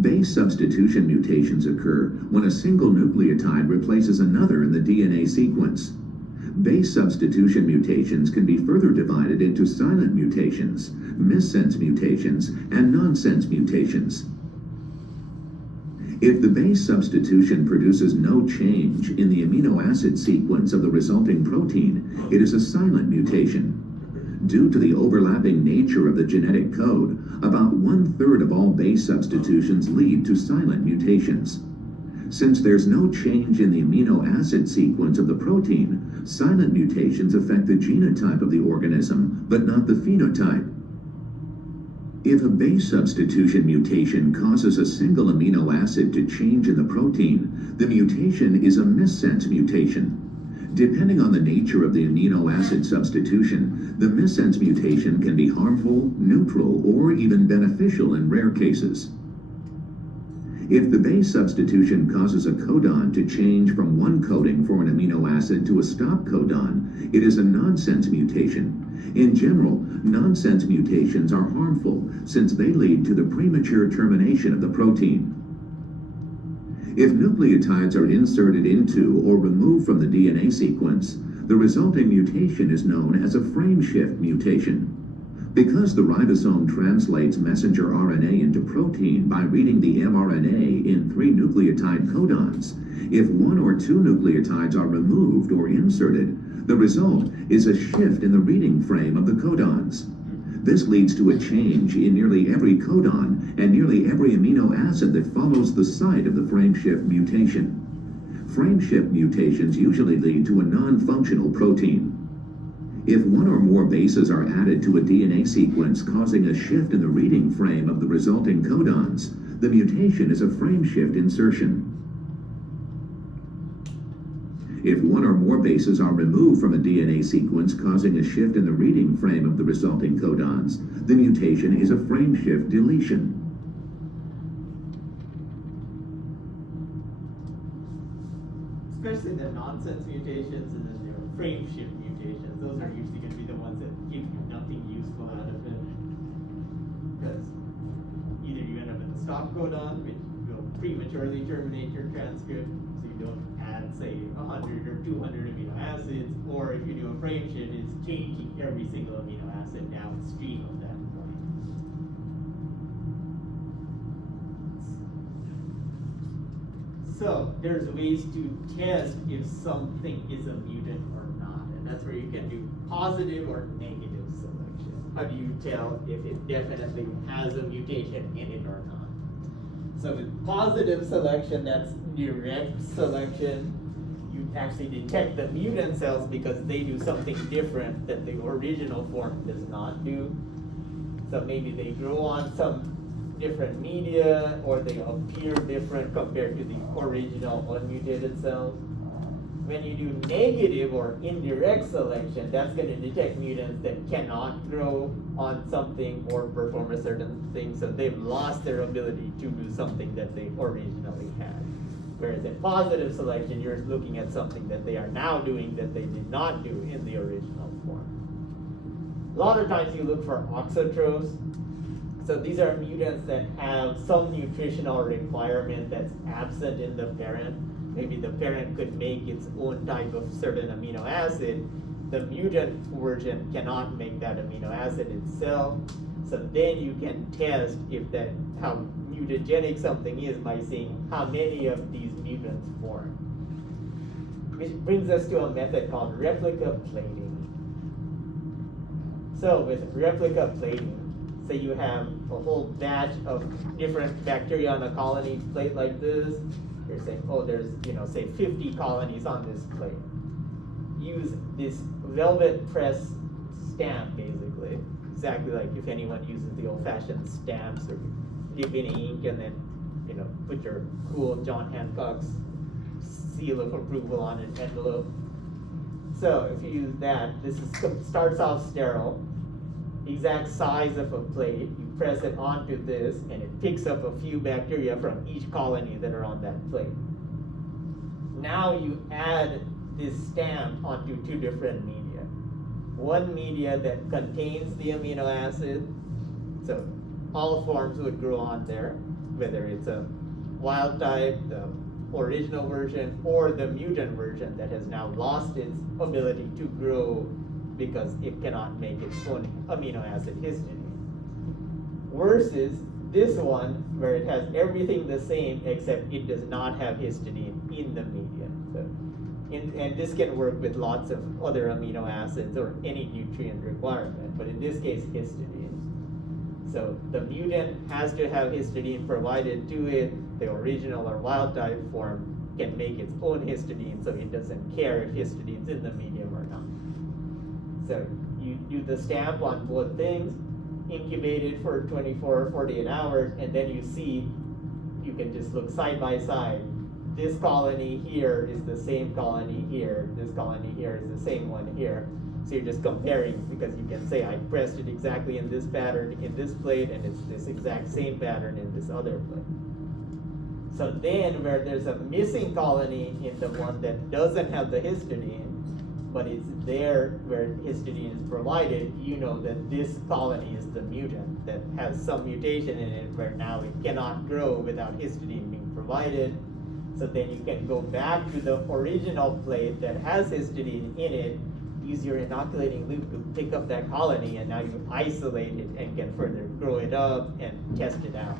Base substitution mutations occur when a single nucleotide replaces another in the DNA sequence. Base substitution mutations can be further divided into silent mutations, missense mutations, and nonsense mutations. If the base substitution produces no change in the amino acid sequence of the resulting protein, it is a silent mutation. Due to the overlapping nature of the genetic code, about 1/3 of all base substitutions lead to silent mutations. Since there's no change in the amino acid sequence of the protein, silent mutations affect the genotype of the organism, but not the phenotype. If a base substitution mutation causes a single amino acid to change in the protein, the mutation is a missense mutation. Depending on the nature of the amino acid substitution, the missense mutation can be harmful, neutral, or even beneficial in rare cases. If the base substitution causes a codon to change from one coding for an amino acid to a stop codon, it is a nonsense mutation. In general, nonsense mutations are harmful since they lead to the premature termination of the protein. If nucleotides are inserted into or removed from the DNA sequence, the resulting mutation is known as a frameshift mutation. Because the ribosome translates messenger RNA into protein by reading the mRNA in 3 nucleotide codons, if 1 or 2 nucleotides are removed or inserted, the result is a shift in the reading frame of the codons. This leads to a change in nearly every codon and nearly every amino acid that follows the site of the frameshift mutation. Frameshift mutations usually lead to a non-functional protein. If 1 or more bases are added to a DNA sequence causing a shift in the reading frame of the resulting codons, the mutation is a frameshift insertion. If 1 or more bases are removed from a DNA sequence causing a shift in the reading frame of the resulting codons, the mutation is a frameshift deletion. Especially the nonsense mutations and then there are frameshift mutations. Those are usually going to be the ones that give you nothing useful out of it. Because either you end up with a stop codon, which will prematurely terminate your transcript, so you don't add, say, 100 or 200 amino acids, or if you do a frameshift, it's changing every single amino acid downstream of that point. So there's ways to test if something is a mutant or not, and that's where you can do positive or negative selection. How do you tell if it definitely has a mutation in it or not? So with positive selection, that's direct selection. You actually detect the mutant cells because they do something different that the original form does not do. So maybe they grow on some different media, or they appear different compared to the original unmutated cells. When you do negative or indirect selection, that's going to detect mutants that cannot grow on something or perform a certain thing, so they've lost their ability to do something that they originally had. Whereas in positive selection, you're looking at something that they are now doing that they did not do in the original form. A lot of times you look for auxotrophs. So these are mutants that have some nutritional requirement that's absent in the parent. Maybe the parent could make its own type of certain amino acid. The mutant version cannot make that amino acid itself. So then you can test if that how mutagenic something is by seeing how many of these mutants form. Which brings us to a method called replica plating. So with replica plating, say you have a whole batch of different bacteria on a colony plate like this. You're saying, oh, there's, say 50 colonies on this plate. Use this velvet press stamp, basically. Exactly like if anyone uses the old-fashioned stamps or dip in ink and then, put your cool John Hancock's seal of approval on an envelope. So if you use that, this starts off sterile. Exact size of a plate, you press it onto this and it picks up a few bacteria from each colony that are on that plate. Now you add this stamp onto 2 different media. One media that contains the amino acid, so all forms would grow on there, whether it's a wild type, the original version, or the mutant version that has now lost its ability to grow because it cannot make its own amino acid histidine. Versus this one, where it has everything the same except it does not have histidine in the medium. So, and this can work with lots of other amino acids or any nutrient requirement, but in this case, histidine. So the mutant has to have histidine provided to it. The original or wild type form can make its own histidine, so it doesn't care if histidine's in the medium or not. So you do the stamp on both things, incubate it for 24 or 48 hours, and then you see, you can just look side by side. This colony here is the same colony here. This colony here is the same one here. So you're just comparing, because you can say I pressed it exactly in this pattern in this plate, and it's this exact same pattern in this other plate. So then where there's a missing colony in the one that doesn't have the histidine, but it's there where histidine is provided, you know that this colony is the mutant that has some mutation in it where now it cannot grow without histidine being provided. So then you can go back to the original plate that has histidine in it, use your inoculating loop to pick up that colony, and now you isolate it and can further grow it up and test it out.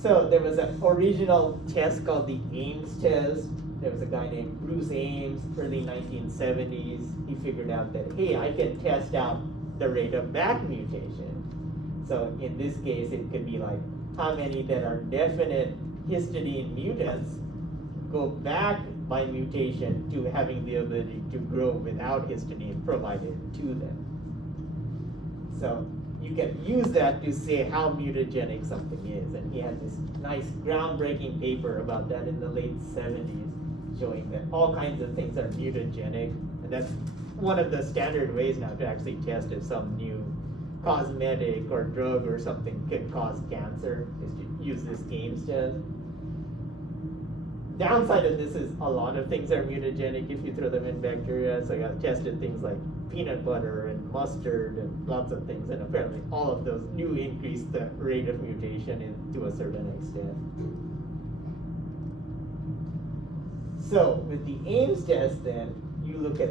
So there was an original test called the Ames test. There was a guy named Bruce Ames, early 1970s. He figured out that, hey, I can test out the rate of back mutation. So in this case, it could be like how many that are definite histidine mutants go back by mutation to having the ability to grow without histidine provided to them. So you can use that to say how mutagenic something is. And he had this nice groundbreaking paper about that in the late 70s, showing that all kinds of things are mutagenic. And that's one of the standard ways now to actually test if some new cosmetic or drug or something could cause cancer, is to use this Ames test. Downside of this is a lot of things are mutagenic if you throw them in bacteria. So I got tested things like peanut butter and mustard and lots of things, and apparently all of those do increase the rate of mutation to a certain extent. So with the Ames test, then you look at,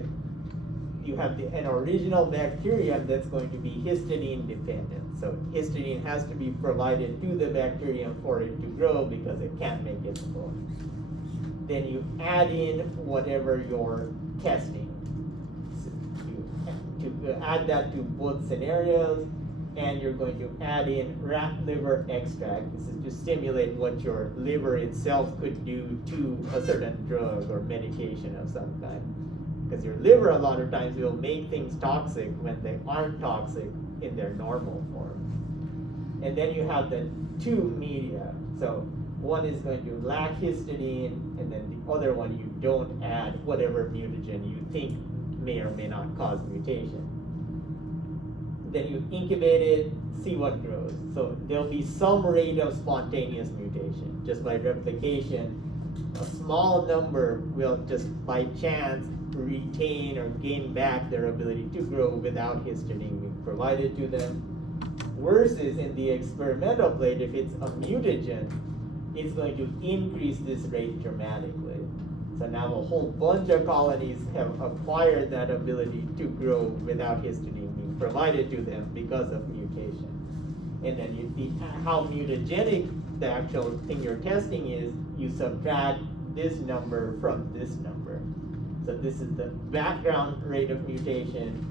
you have an original bacterium that's going to be histidine dependent. So histidine has to be provided to the bacterium for it to grow because it can't make its own. Then you add in whatever you're testing. So you add that to both scenarios, and you're going to add in rat liver extract. This is to stimulate what your liver itself could do to a certain drug or medication of some kind. Because your liver a lot of times will make things toxic when they aren't toxic in their normal form. And then you have the two media. So one is going to lack histidine, and then the other one you don't add whatever mutagen you think may or may not cause mutation. Then you incubate it, see what grows. So there'll be some rate of spontaneous mutation. Just by replication, a small number will just by chance retain or gain back their ability to grow without histidine being provided to them. Worse is in the experimental plate, if it's a mutagen, it's going to increase this rate dramatically. So now a whole bunch of colonies have acquired that ability to grow without histidine being provided to them because of mutation. And then you see how mutagenic the actual thing you're testing is, you subtract this number from this number. So this is the background rate of mutation,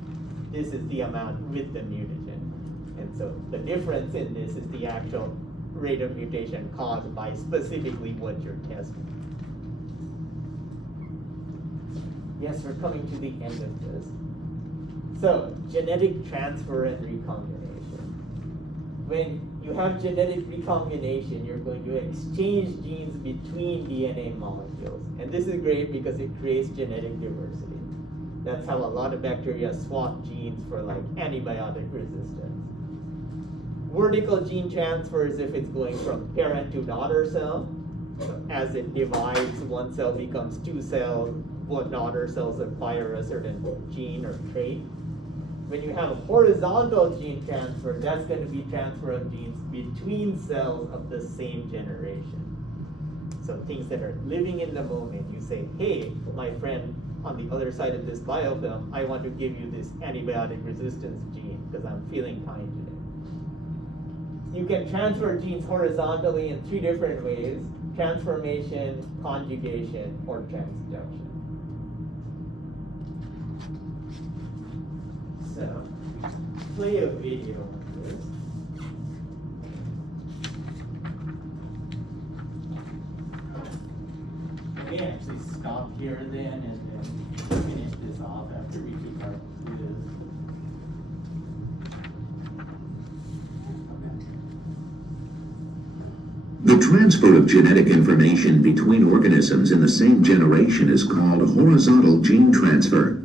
this is the amount with the mutagen. And so the difference in this is the actual rate of mutation caused by specifically what you're testing. Yes, we're coming to the end of this. So, genetic transfer and recombination. When you have genetic recombination, you're going to exchange genes between DNA molecules. And this is great because it creates genetic diversity. That's how a lot of bacteria swap genes for like antibiotic resistance. Vertical gene transfer is if it's going from parent to daughter cell. So as it divides, one cell becomes two cells, both daughter cells acquire a certain gene or trait. When you have horizontal gene transfer, that's going to be transfer of genes between cells of the same generation. So things that are living in the moment, you say, hey, my friend on the other side of this biofilm, I want to give you this antibiotic resistance gene because I'm feeling kind today. You can transfer genes horizontally in three different ways: transformation, conjugation, or transduction. So, play a video on this. We may actually stop here then and then finish this off after we keep our quiz. The transfer of genetic information between organisms in the same generation is called horizontal gene transfer.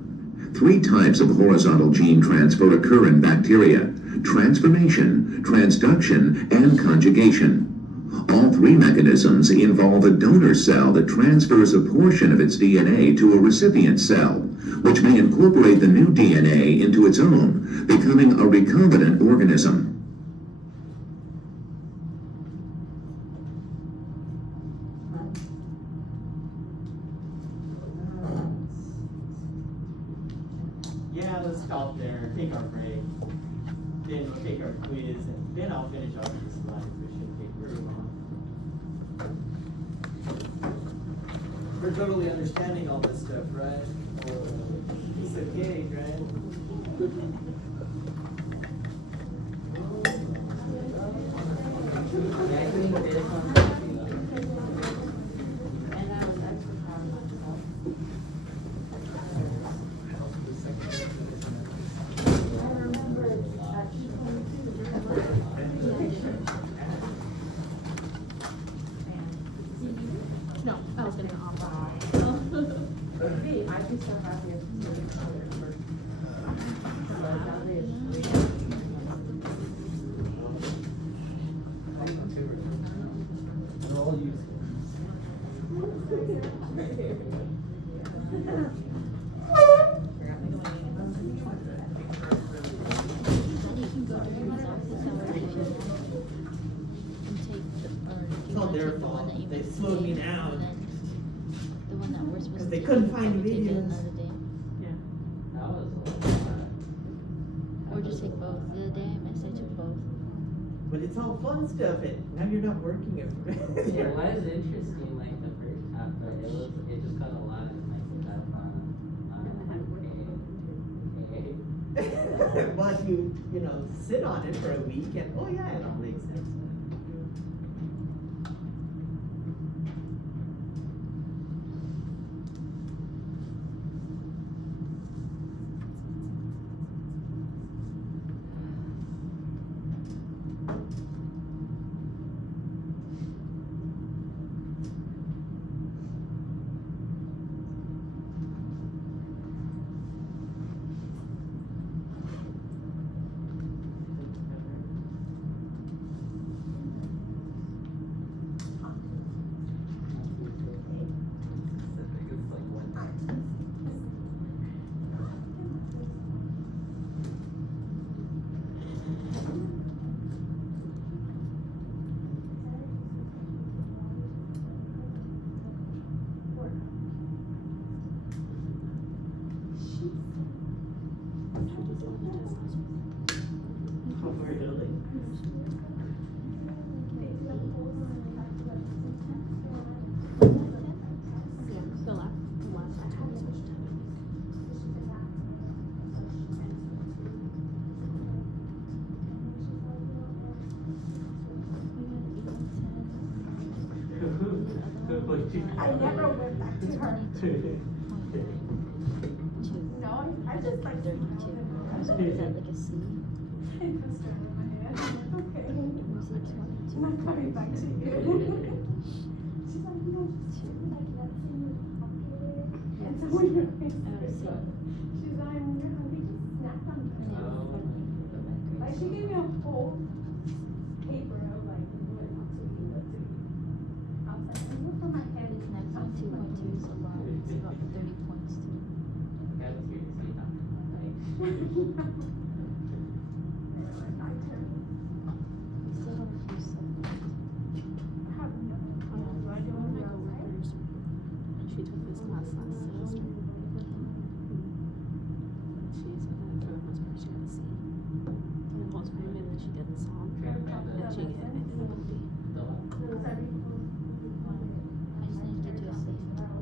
Three types of horizontal gene transfer occur in bacteria: transformation, transduction, and conjugation. All three mechanisms involve a donor cell that transfers a portion of its DNA to a recipient cell, which may incorporate the new DNA into its own, becoming a recombinant organism. let's stop there, take our break. Then we'll take our quiz, and then I'll finish off the slides, which shouldn't take very long. We're totally understanding all this stuff, right? It's okay, right? And I was extra proud of myself. I remember at 2:22. No, I was gonna opt out. Me, I'd be so happy if you remember. They're all useful. It's all their fault. They slowed me down. The one that we're supposed to. Because they take, couldn't we'll find probably take it videos. another day. That was Or just take both. The other day I missed, I took both. But it's all fun stuff, and now you're not working it. it was interesting, like the first half, but it just got a lot of like that But you sit on it for a week, and oh yeah, it all makes sense. Yeah, the last time. I never went back to her. No, I just like. 32. Is that like a C? I just started my head. Okay. Or is it 22? I'm not coming back to you. She's like, no, like, let's see you. Okay. And so when you're I would she's say. like, we just snapped on it. Like, she gave me a whole paper of like, what not to eat, what to eat. I was like, I looked on my head. It's next on 2.2 is a lot. It's about 30 points too. They were like, I turned. We still have a few subjects. I have no. Do I do one of my coworkers? She took this class last semester. She's for the most part she got a C. And the whole time, and then she did the song. And she ended up with a B. I just need to get to a C.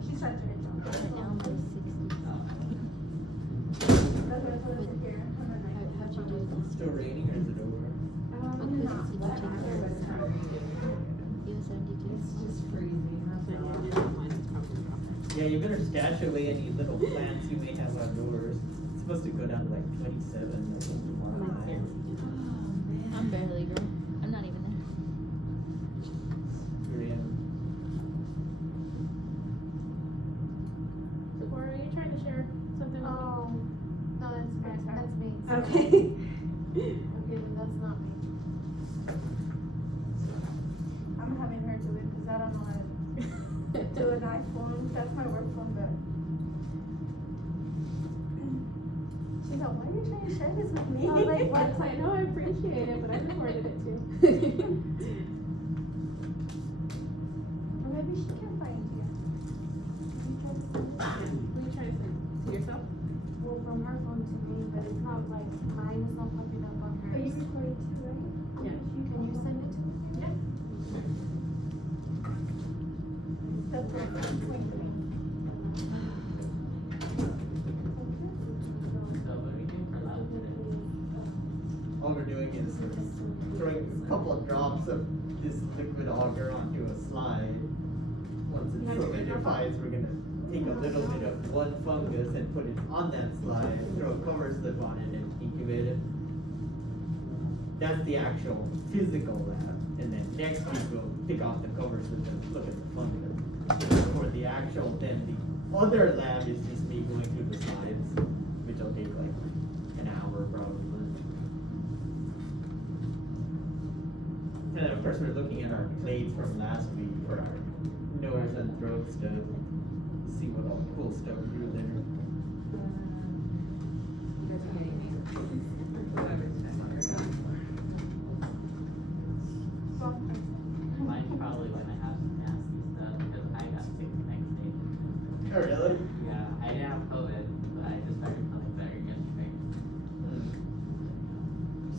She tried to hit Right now I'm at 60. How'd you do this? Still raining, or is it over? What quizzes did you take first? You have 72? It's just freezing, that's So all. yeah, mine is probably dropping. Yeah, you better stash away any little plants you may have outdoors. It's supposed to go down to like 27 or something tomorrow night. I'm barely, girl. I'm not even there. You're in. Sephora, are you trying to share something with me? No, that's me. Okay. Okay, then that's not me. I'm having her do it because I don't know how to do an iPhone. That's my work phone, but she's like, why are you trying to share this with me? I was like, what? I know I appreciate it, but I recorded it too. Or maybe she can find you. Let me try to send it. Who are you trying to send? To yourself? Well, from her phone to me. but it's not like, mine is not popping up on Are you hers. recording too, right? Yeah. Can you send it to me? Yeah. That's what I'm thinking. So what are we doing for lab today? All we're doing is throwing a couple of drops of this liquid agar onto a slide. Once it solidifies, we're gonna take a little bit of one fungus and put it on that slide, throw a cover slip on it and incubate it. That's the actual physical lab. And then next week we'll pick off the cover slip and look at the fungus. For the actual, then the other lab is just me going through the slides, which will take like an hour probably. And then of course we're looking at our plates from last week for our nose and throat stuff. See what all cool stuff grew there. Mine's probably gonna have some nasty stuff because I got sick the next day. Oh really? Yeah, I didn't have COVID, but I just started feeling better yesterday.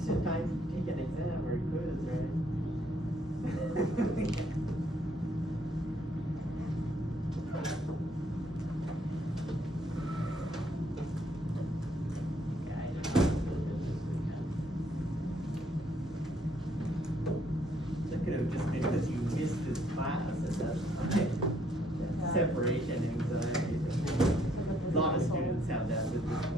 Should time to take an exam or quiz, right? Yeah, I just got COVID this weekend. That could have just been because you missed this class and that's fine. Separation anxiety. A lot of students have that with this class.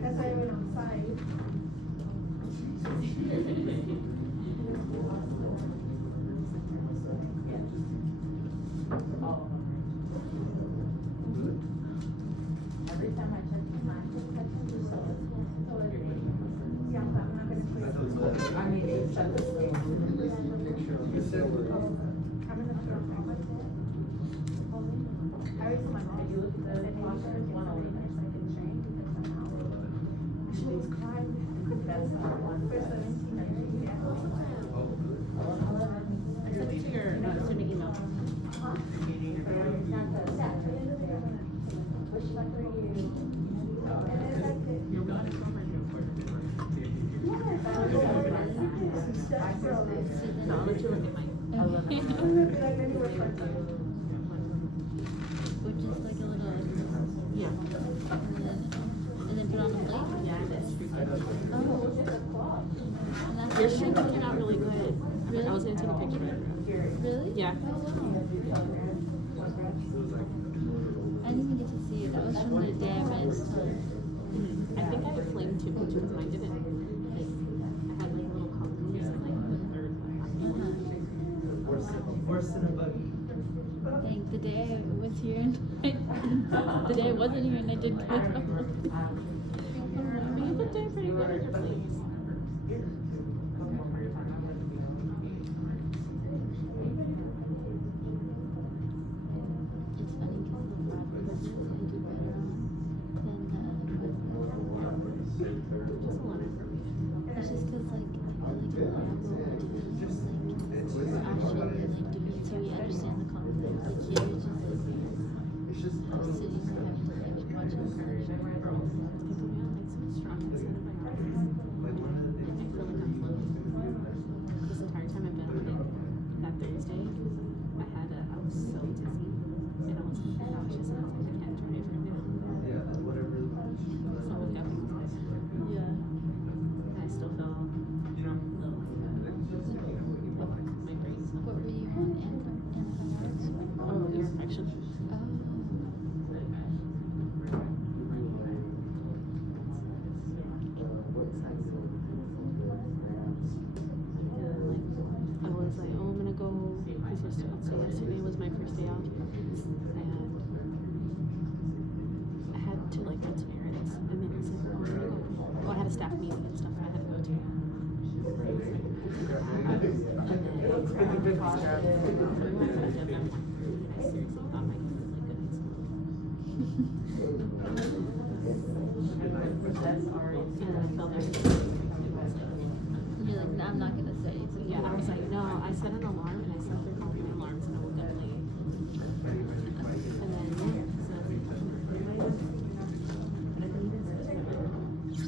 That's why I went outside. Every time I check my Yeah, but I'm not gonna put it. I mean, it's I'm gonna throw all my stuff. I always my mom, you look at the closet, one over there, so I can change because I'm out. She was crying. That's not one. For 17 years, yeah. I sent it to your student email. You're not a summer No, I'll let you look at mine. Which is like a little, Yeah. and then put on the plate? Yeah, I did. Oh. And that's Your what shrimp you- came out really good. I was gonna take a picture. Really? Yeah. Oh, wow. I didn't get to see it. That was from the day I missed. I think I had flamed too much because mine didn't. Like, I had like little columns and like the third. Horse in a buggy. Like the day I was here and the day I wasn't here and I didn't go. I mean, you've been doing pretty good with your flames. and stuff I had to go to. You're like, "No, I'm not gonna say anything. Yeah, I was like, no, I set an alarm and I set their home.